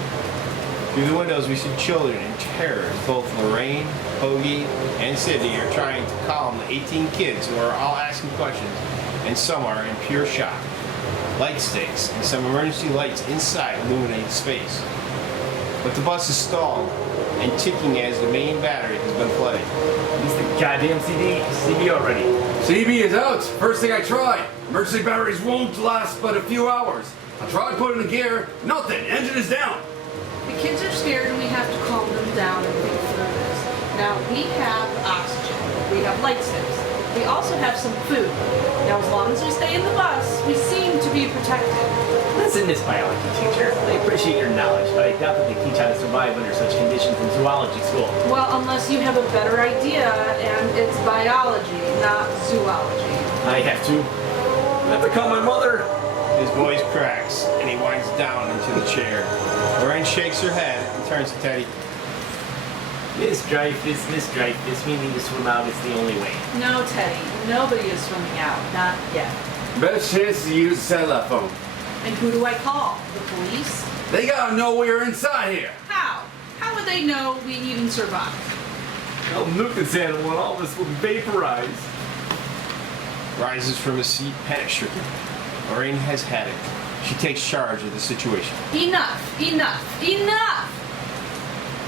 Through the windows we see children in terror as both Lorraine, Hoagie, and Sydney are trying to calm the 18 kids who are all asking questions, and some are in pure shock. Light sticks and some emergency lights inside illuminate space. But the bus is stalled and ticking as the main battery has been flooded. Use the goddamn CB already. CB is out. First thing I tried. Emergency batteries won't last but a few hours. I tried putting in gear. Nothing. Engine is down. The kids are scared and we have to calm them down and think through this. Now, we have oxygen. We have light sticks. We also have some food. Now, as long as we stay in the bus, we seem to be protected. Listen, Miss Biology teacher. I appreciate your knowledge, but I doubt that they teach how to survive under such conditions in zoology school. Well, unless you have a better idea, and it's biology, not zoology. I have to. I have to call my mother. His voice cracks and he winds down into the chair. Lorraine shakes her head and turns to Teddy. Miss Dreyfus, we need to swim out. It's the only way. No, Teddy. Nobody is swimming out. Not yet. Best chance is to use a satellite phone. And who do I call? The police? They gotta know we're inside here. How? How would they know we even survived? I'll nuke this animal and all this will vaporize. Rises from his seat, panic-stricken. Lorraine has had it. She takes charge of the situation. Enough! Enough! Enough!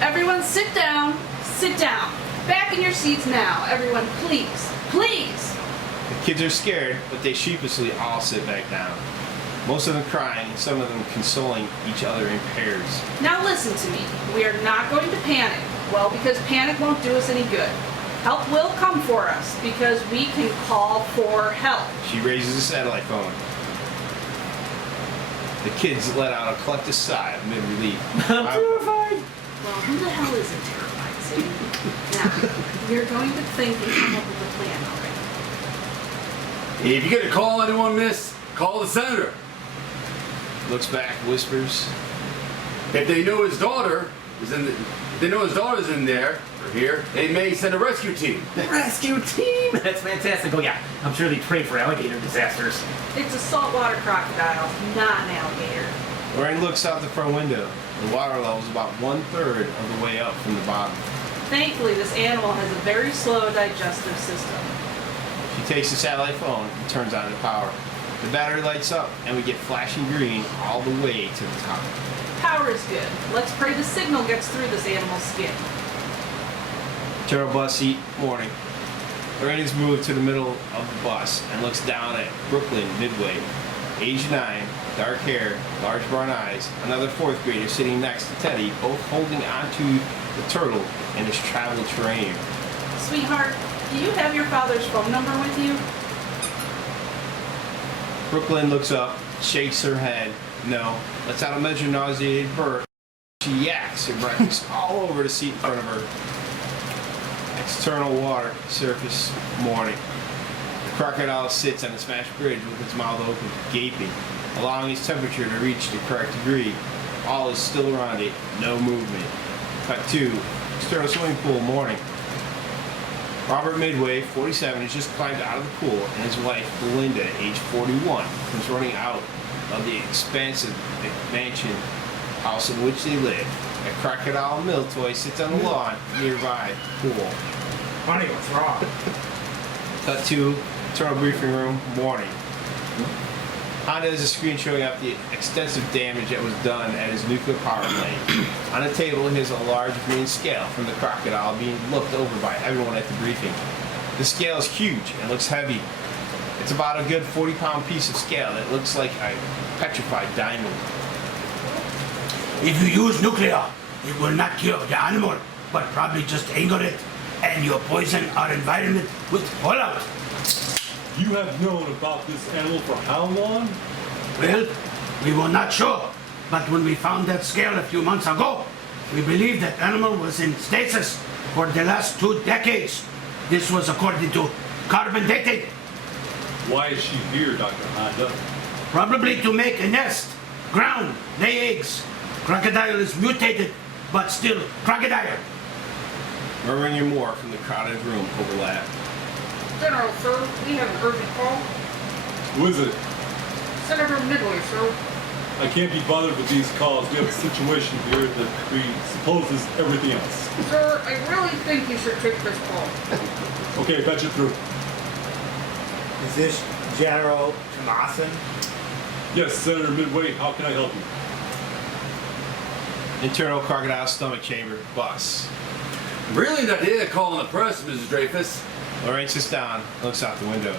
Everyone sit down. Sit down. Back in your seats now. Everyone, please. Please! The kids are scared, but they sheepishly all sit back down. Most of them crying, and some of them consoling each other in pairs. Now listen to me. We are not going to panic. Well, because panic won't do us any good. Help will come for us, because we can call for help. She raises a satellite phone. The kids let out a collective sigh of mid-relief. I'm terrified. Well, who the hell isn't terrified, Sadie? Now, we're going to think and come up with a plan already. If you get a call anyone, miss, call the senator. looks back, whispers. If they know his daughter is in, if they know his daughter's in there or here, they may send a rescue team. Rescue team! That's fantastic. Oh yeah, I'm sure they train for alligator disasters. It's a saltwater crocodile, not an alligator. Lorraine looks out the front window. The water level is about 1/3 of the way up from the bottom. Thankfully, this animal has a very slow digestive system. She takes the satellite phone and turns on the power. The battery lights up and we get flashing green all the way to the top. Power is good. Let's pray the signal gets through this animal's skin. Turtle bus seat, morning. Lorraine is moved to the middle of the bus and looks down at Brooklyn Midway. Age 9, dark hair, large brown eyes, another 4th grader sitting next to Teddy, both holding onto the turtle in his travel terrain. Sweetheart, do you have your father's phone number with you? Brooklyn looks up, shakes her head. No, lets out a measure nauseated burp. She yaks her breakfast all over the seat in front of her. External water, surface, morning. The crocodile sits on the smashed bridge with its mouth open, gaping, allowing its temperature to reach the correct degree. All is still around it, no movement. Cut 2, external swimming pool, morning. Robert Midway, 47, has just climbed out of the pool, and his wife, Belinda, age 41, comes running out of the expansive mansion house in which they live. A crocodile mill toy sits on the lawn nearby the pool. Honey, what's wrong? Cut 2, internal briefing room, morning. Honda has a screen showing up the extensive damage that was done at his nuclear power plant. On the table is a large green scale from the crocodile being looked over by everyone at the briefing. The scale is huge and looks heavy. It's about a good 40-pound piece of scale that looks like a petrified diamond. If you use nuclear, it will not kill the animal, but probably just anger it, and you poison our environment with fallout. You have known about this animal for how long? Well, we were not sure, but when we found that scale a few months ago, we believed that animal was in stasis for the last 2 decades. This was according to carbon dating, Why is she here, Dr. Honda? probably to make a nest, ground, lay eggs. Crocodile is mutated, but still crocodile. Murmuring and more from the crowded room overlap. General, sir, we have an urgent call. Who is it? Senator Midway, sir. I can't be bothered with these calls. We have a situation here that presupposes everything else. Sir, I really think you should take this call. Okay, patch it through. Is this General Tomasin? Yes, Senator Midway, how can I help you? Internal crocodile stomach chamber, bus. Brilliant idea calling the press, Mrs. Dreyfus. Lorraine sits down, looks out the window.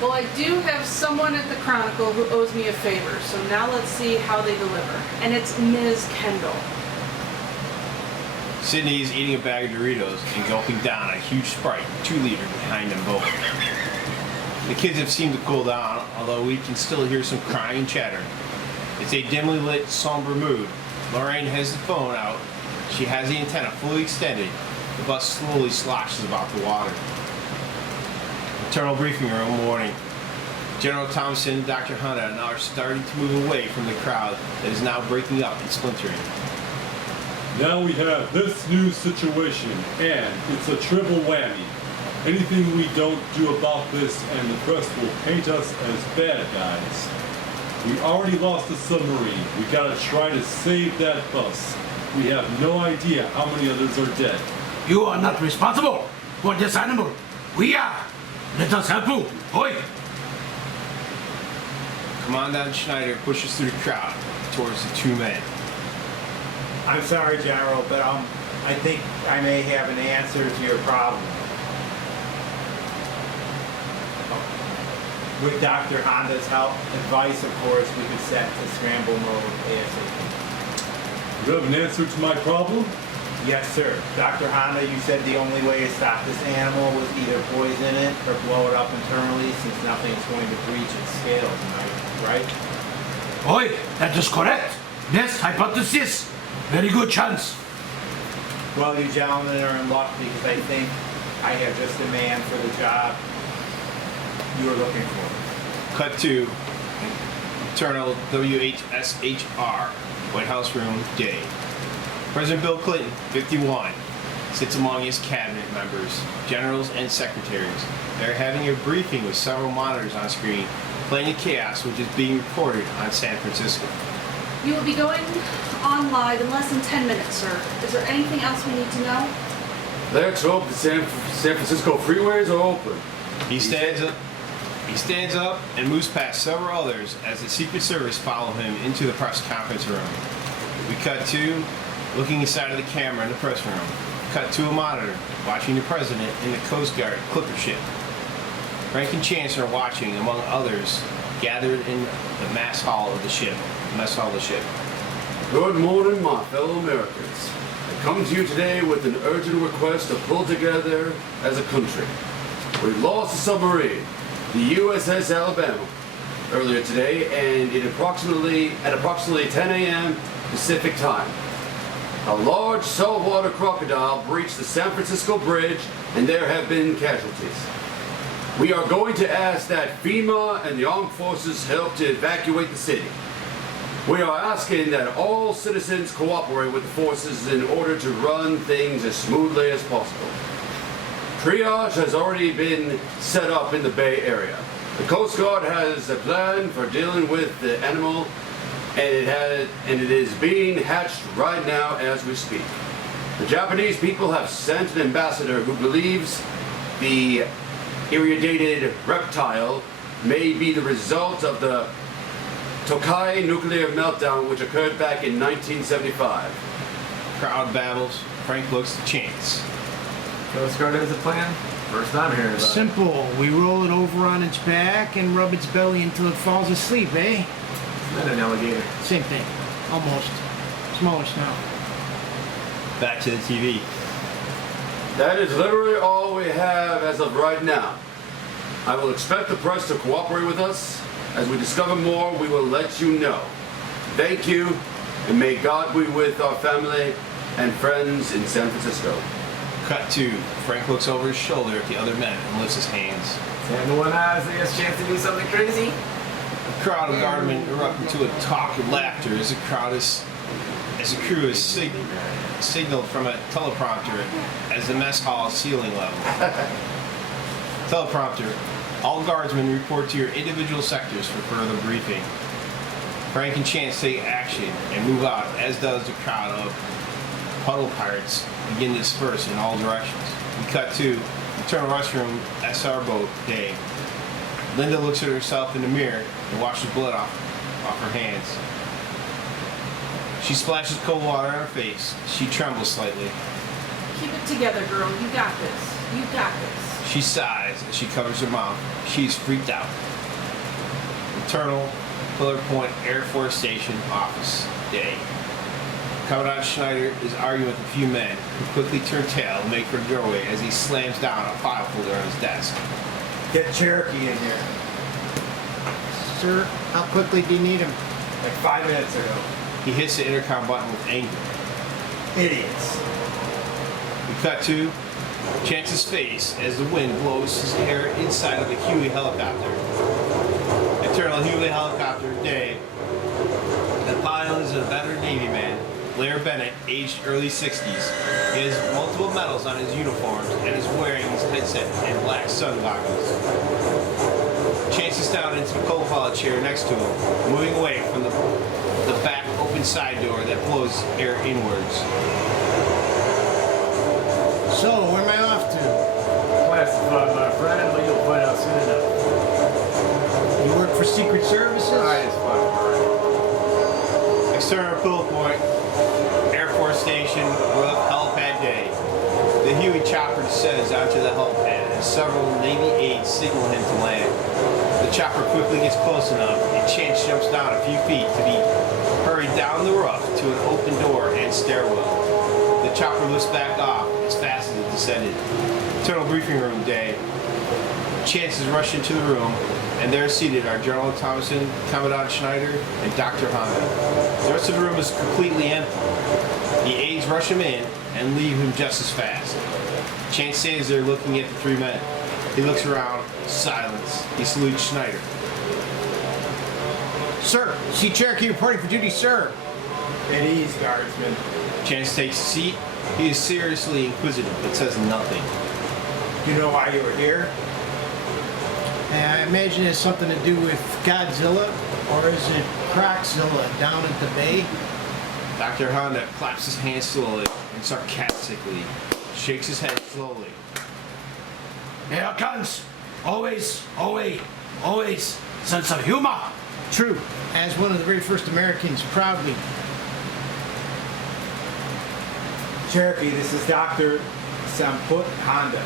Well, I do have someone at the Chronicle who owes me a favor, so now let's see how they deliver. And it's Ms. Kendall. Sydney is eating a bag of Doritos and gulping down a huge Sprite, 2 liter behind them both. The kids have seemed to cool down, although we can still hear some crying and chattering. It's a dimly lit, somber mood. Lorraine has the phone out. She has the antenna fully extended. The bus slowly sloshes about the water. Internal briefing room, morning. General Thompson and Dr. Honda now are starting to move away from the crowd that is now breaking up and splintering. Now we have this new situation, and it's a triple whammy. Anything we don't do about this, and the press will paint us as bad guys. We already lost a submarine. We gotta try to save that bus. We have no idea how many others are dead. You are not responsible for this animal. We are. Let us help you. Oi! Commandant Schneider pushes through the crowd towards the 2 men. I'm sorry, General, but I think I may have an answer to your problem. With Dr. Honda's help, advice, of course, we could set to scramble mode ASAP. You have an answer to my problem? Yes, sir. Dr. Honda, you said the only way to stop this animal was either poison it or blow it up internally, since nothing's going to breach its scales, am I right? Oi, that is correct. Best hypothesis. Very good chance. Well, you gentlemen are in luck because I think I have just the man for the job you were looking for. Cut to Eternal WHSHR, White House Room, day. President Bill Clinton, 51, sits among his cabinet members, generals, and secretaries. They're having a briefing with several monitors on screen, playing the chaos which is being recorded on San Francisco. You will be going on live in less than 10 minutes, sir. Is there anything else we need to know? Let's hope the San Francisco freeways are open. He stands up and moves past several others as the Secret Service follow him into the press conference room. We cut to looking inside of the camera in the press room. Cut to a monitor watching the president in the Coast Guard clipper ship. Frank and Chance are watching, among others, gathered in the mess hall of the ship. Good morning, my fellow Americans. I come to you today with an urgent request to pull together as a country. We lost a submarine, the USS Alabama, earlier today, and at approximately 10 a.m. Pacific time. A large saltwater crocodile breached the San Francisco Bridge, and there have been casualties. We are going to ask that FEMA and the armed forces help to evacuate the city. We are asking that all citizens cooperate with the forces in order to run things as smoothly as possible. Triage has already been set up in the Bay Area. The Coast Guard has a plan for dealing with the animal, and it is being hatched right now as we speak. The Japanese people have sent an ambassador who believes the irradiated reptile may be the result of the Tokai nuclear meltdown which occurred back in 1975. Crowd babbles. Frank looks to Chance. Coast Guard has a plan? First time hearing about it. Simple. We roll it over on its back and rub its belly until it falls asleep, eh? Not an alligator. Same thing. Almost. Smaller snout. Back to the TV. That is literally all we have as of right now. I will expect the press to cooperate with us. As we discover more, we will let you know. Thank you, and may God be with our family and friends in San Francisco. Cut to Frank looks over his shoulder at the other men and lifts his hands. Sam one eyes, he has a chance to do something crazy. A crowd of guardmen erupt into a talk of laughter as the crew is signaled from a teleprompter as the mess hall ceiling level. Teleprompter. All guardsmen report to your individual sectors for further briefing. Frank and Chance take action and move out, as does the crowd of puddle pirates begin to disperse in all directions. We cut to Eternal Restroom SR boat day. Linda looks at herself in the mirror and washes blood off her hands. She splashes cold water on her face. She trembles slightly. Keep it together, girl. You got this. You got this. She sighs as she covers her mouth. She's freaked out. Eternal Pillar Point Air Force Station office day. Commandant Schneider is arguing with a few men who quickly turn tail and make for a doorway as he slams down a file folder on his desk. Get Cherokee in here. Sir, how quickly do you need him? Like 5 minutes ago. He hits the intercom button with anger. Idiots. We cut to Chance's face as the wind blows his hair inside of a Huey helicopter. Eternal Huey helicopter day. The pilot is a veteran Navy man, Blair Bennett, aged early 60s. He has multiple medals on his uniforms and is wearing his headset and black sun goggles. Chance is down into the co-pilot chair next to him, moving away from the back open side door that blows air inwards. So, where am I off to? Classified, my friend, but you'll find out soon enough. You work for Secret Services? It's fine. External Pillow Point, Air Force Station, Rough Helipad Day. The Huey chopper descends onto the helipad and several Navy aides signal him to land. The chopper quickly gets close enough and Chance jumps down a few feet to be hurried down the rough to an open door and stairwell. The chopper lifts back off as fast as it descended. Eternal Briefing Room Day. Chance is rushed into the room, and there seated are General Thomason, Commandant Schneider, and Dr. Honda. The rest of the room is completely empty. The aides rush him in and leave him just as fast. Chance stands there looking at the three men. He looks around, silence. He salutes Schneider. Sir, see Cherokee reporting for duty, sir. At ease, guardsman. Chance takes a seat. He is seriously inquisitive, but says nothing. Do you know why you were here? I imagine it's something to do with Godzilla, or is it Croczilla down at the bay? Dr. Honda claps his hands slowly and sarcastically shakes his head slowly. Here comes. Always sense of humor. True, as one of the very first Americans, proudly. Cherokee, this is Dr. Samput Honda.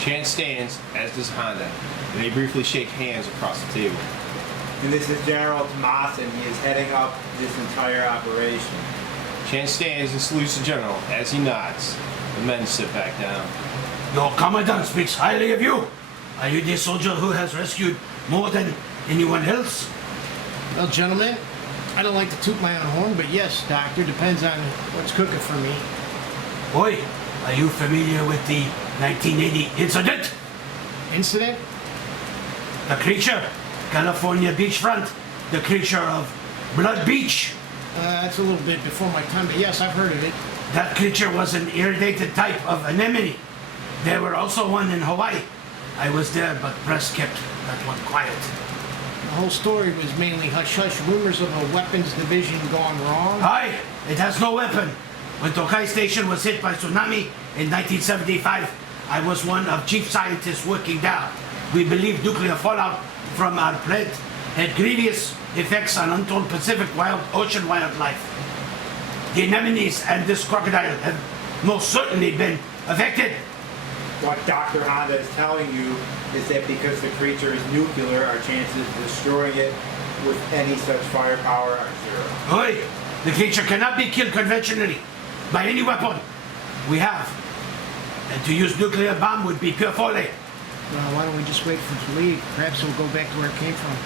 Chance stands, as does Honda, and they briefly shake hands across the table. And this is General Tomas, and he is heading up this entire operation. Chance stands and salutes the general as he nods. The men sit back down. Your commandant speaks highly of you. Are you the soldier who has rescued more than anyone else? Well, gentlemen, I don't like to toot my own horn, but yes, Doctor, depends on what's cooking for me. Boy, are you familiar with the 1980 incident? Incident? The creature, California beachfront, the creature of Blood Beach. That's a little bit before my time, but yes, I've heard of it. That creature was an irradiated type of anemone. There were also one in Hawaii. I was there, but press kept that one quiet. The whole story was mainly hush-hush rumors of a weapons division gone wrong. Aye, it has no weapon. When Tokai Station was hit by tsunami in 1975, I was one of chief scientists working there. We believe nuclear fallout from our plant had grievous effects on untold Pacific ocean wildlife. The anemones and this crocodile have most certainly been affected. What Dr. Honda is telling you is that because the creature is nuclear, our chances of destroying it with any such firepower are zero. Oi, the creature cannot be killed conventionally by any weapon we have. And to use nuclear bomb would be pure folly. Well, why don't we just wait for it to leave? Perhaps we'll go back to where it came from.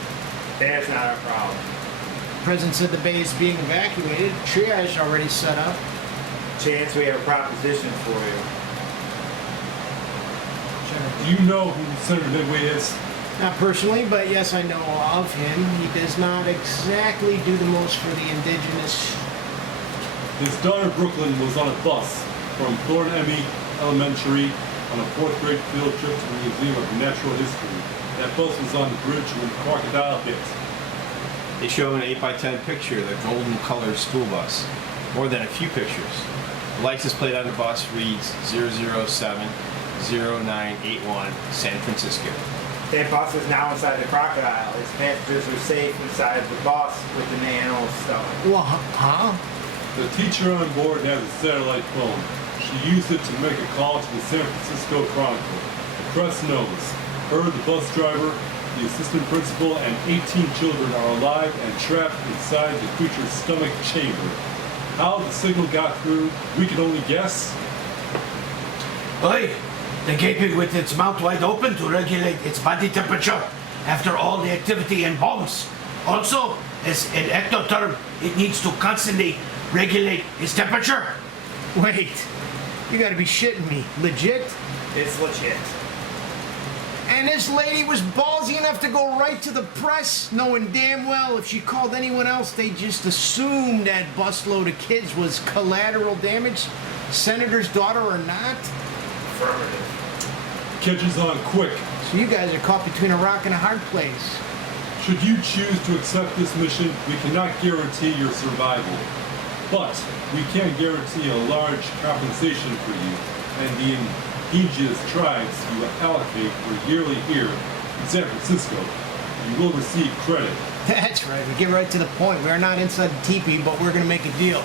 That's not our problem. The president said the bay is being evacuated. Triage already set up. Chance, we have a proposition for you. Do you know who Senator Midway is? Not personally, but yes, I know of him. He does not exactly do the most for the indigenous. His daughter Brooklyn was on a bus from Thorn Emmy Elementary on a 4th grade field trip to the Museum of Natural History. That bus was on the bridge when Crocodile hit. They show an 8x10 picture of the golden colored school bus. More than a few pictures. The license plate on the bus reads 0070981 San Francisco. That bus is now inside the Crocodile. Its passengers are safe inside the bus with the animal stuff. Well, huh? The teacher on board has a satellite phone. She used it to make a call to the San Francisco Chronicle. The press knows. Her, the bus driver, the assistant principal, and 18 children are alive and trapped inside the creature's stomach chamber. How the signal got through, we can only guess. Oi, the gaping with its mouth wide open to regulate its body temperature after all the activity and bombs. Also, as an ectotherm, it needs to constantly regulate its temperature. Wait, you gotta be shitting me. Legit? It's legit. And this lady was ballsy enough to go right to the press, knowing damn well if she called anyone else, they'd just assume that busload of kids was collateral damage, senator's daughter or not. Affirmative. Catches on quick. So you guys are caught between a rock and a hard place. Should you choose to accept this mission, we cannot guarantee your survival. But we can guarantee a large compensation for you and the indigenous tribes you allocate for yearly here in San Francisco. You will receive credit. That's right, we get right to the point. We're not inside the teepee, but we're gonna make a deal.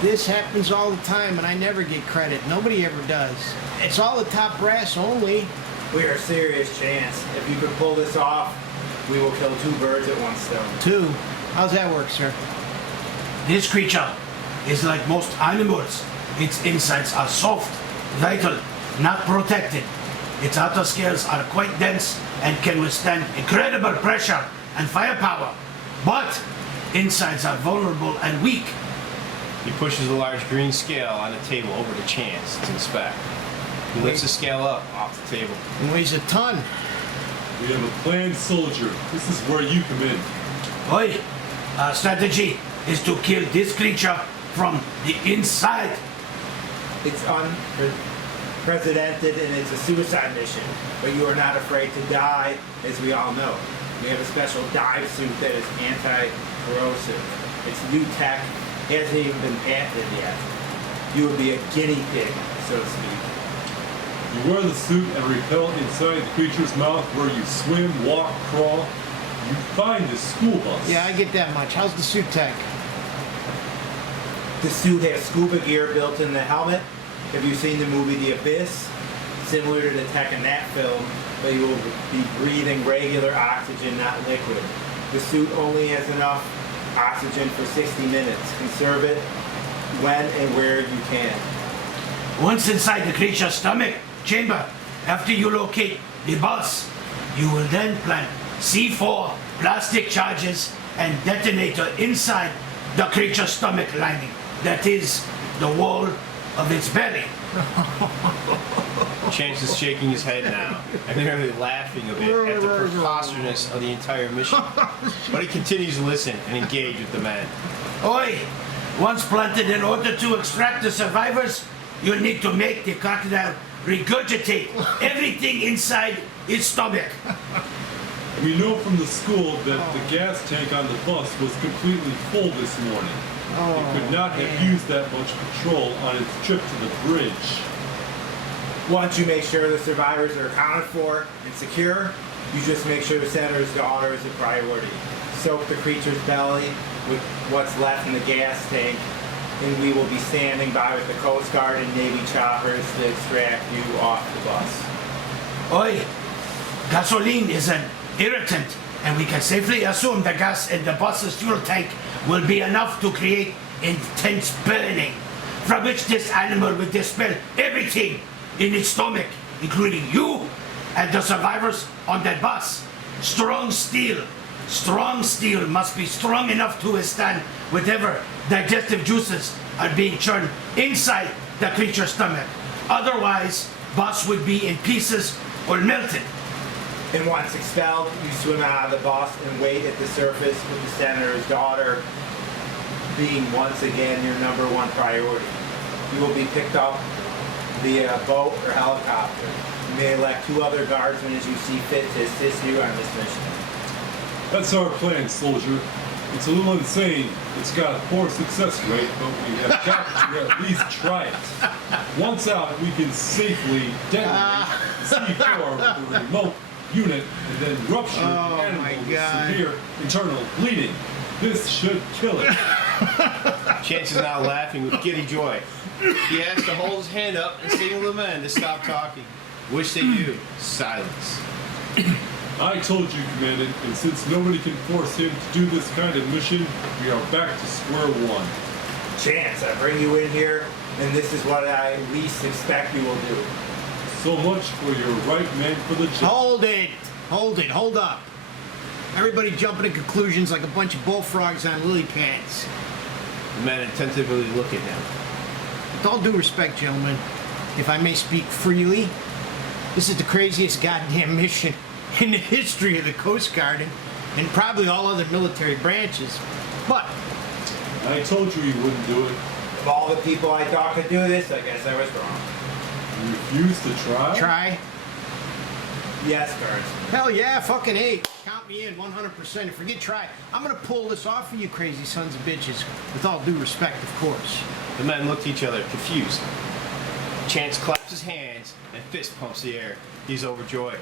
This happens all the time and I never get credit. Nobody ever does. It's all the top brass only. We are serious, Chance. If you could pull this off, we will kill 2 birds at one stone. 2. How's that work, sir? This creature is like most animals. Its insides are soft, vital, not protected. Its outer scales are quite dense and can withstand incredible pressure and firepower. But insides are vulnerable and weak. He pushes a large green scale on the table over to Chance to inspect. He lifts the scale up off the table. It weighs a ton. We have a planned soldier. This is where you come in. Oi, our strategy is to kill this creature from the inside. It's unprecedented and it's a suicide mission, but you are not afraid to die, as we all know. We have a special dive suit that is anti-corrosive. It's new tech, hasn't even been patented yet. You would be a guinea pig, so to speak. You wear the suit and repel inside the creature's mouth where you swim, walk, crawl. You find the school bus. Yeah, I get that much. How's the suit tech? The suit has scuba gear built in the helmet. Have you seen the movie The Abyss? Similar to the tech in that film, but you will be breathing regular oxygen, not liquid. The suit only has enough oxygen for 60 minutes. Conserve it when and where you can. Once inside the creature's stomach chamber, after you locate the bus, you will then plant C4 plastic charges and detonator inside the creature's stomach lining. That is the wall of its belly. Chance is shaking his head now, and nearly laughing a bit at the preposterousness of the entire mission. But he continues to listen and engage with the men. Oi! Once planted, in order to extract the survivors, you need to make the crocodile regurgitate everything inside its stomach. We know from the school that the gas tank on the bus was completely full this morning. It could not have used that much petrol on its trip to the bridge. Once you make sure the survivors are accounted for and secure, you just make sure the senator's daughter is a priority. Soak the creature's belly with what's left in the gas tank, and we will be standing by with the Coast Guard and Navy choppers to extract you off the bus. Oi! Gasoline is an irritant, and we can safely assume the gas in the bus's fuel tank will be enough to create intense burning, from which this animal will dispel everything in its stomach, including you and the survivors on that bus. Strong steel must be strong enough to withstand whatever digestive juices are being churned inside the creature's stomach. Otherwise, bus would be in pieces or melted. And once expelled, you swim out of the bus and wait at the surface with the senator's daughter being once again your number one priority. You will be picked up via boat or helicopter. You may elect 2 other guardsmen as you see fit to assist you on this mission. That's our plan, soldier. It's a little insane. It's got a poor success rate, but we have got to at least try it. Once out, we can safely detonate C4 with the remote unit and then rupture the animal with severe internal bleeding. This should kill it. Chance is now laughing with giddy joy. He has to hold his hand up and signal the men to stop talking. Which they do. Silence. I told you, Commandant, and since nobody can force him to do this kind of mission, we are back to square one. Chance, I bring you in here, and this is what I least expect you will do. So much for your right man for the job. Hold up. Everybody jumping to conclusions like a bunch of bullfrogs on lily pads. The men attentively look at him. With all due respect, gentlemen, if I may speak freely, this is the craziest goddamn mission in the history of the Coast Guard and probably all other military branches. But I told you he wouldn't do it. Of all the people I thought could do this, I guess I was wrong. You refuse to try? try. Yes, guards. Hell yeah, fucking A. Count me in 100%. And forget try. I'm gonna pull this off for you crazy sons of bitches. With all due respect, of course. The men look at each other, confused. Chance claps his hands and fist pumps the air. He's overjoyed.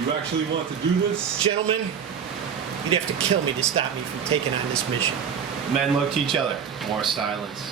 You actually want to do this? Gentlemen, you'd have to kill me to stop me from taking on this mission. The men look to each other. More silence.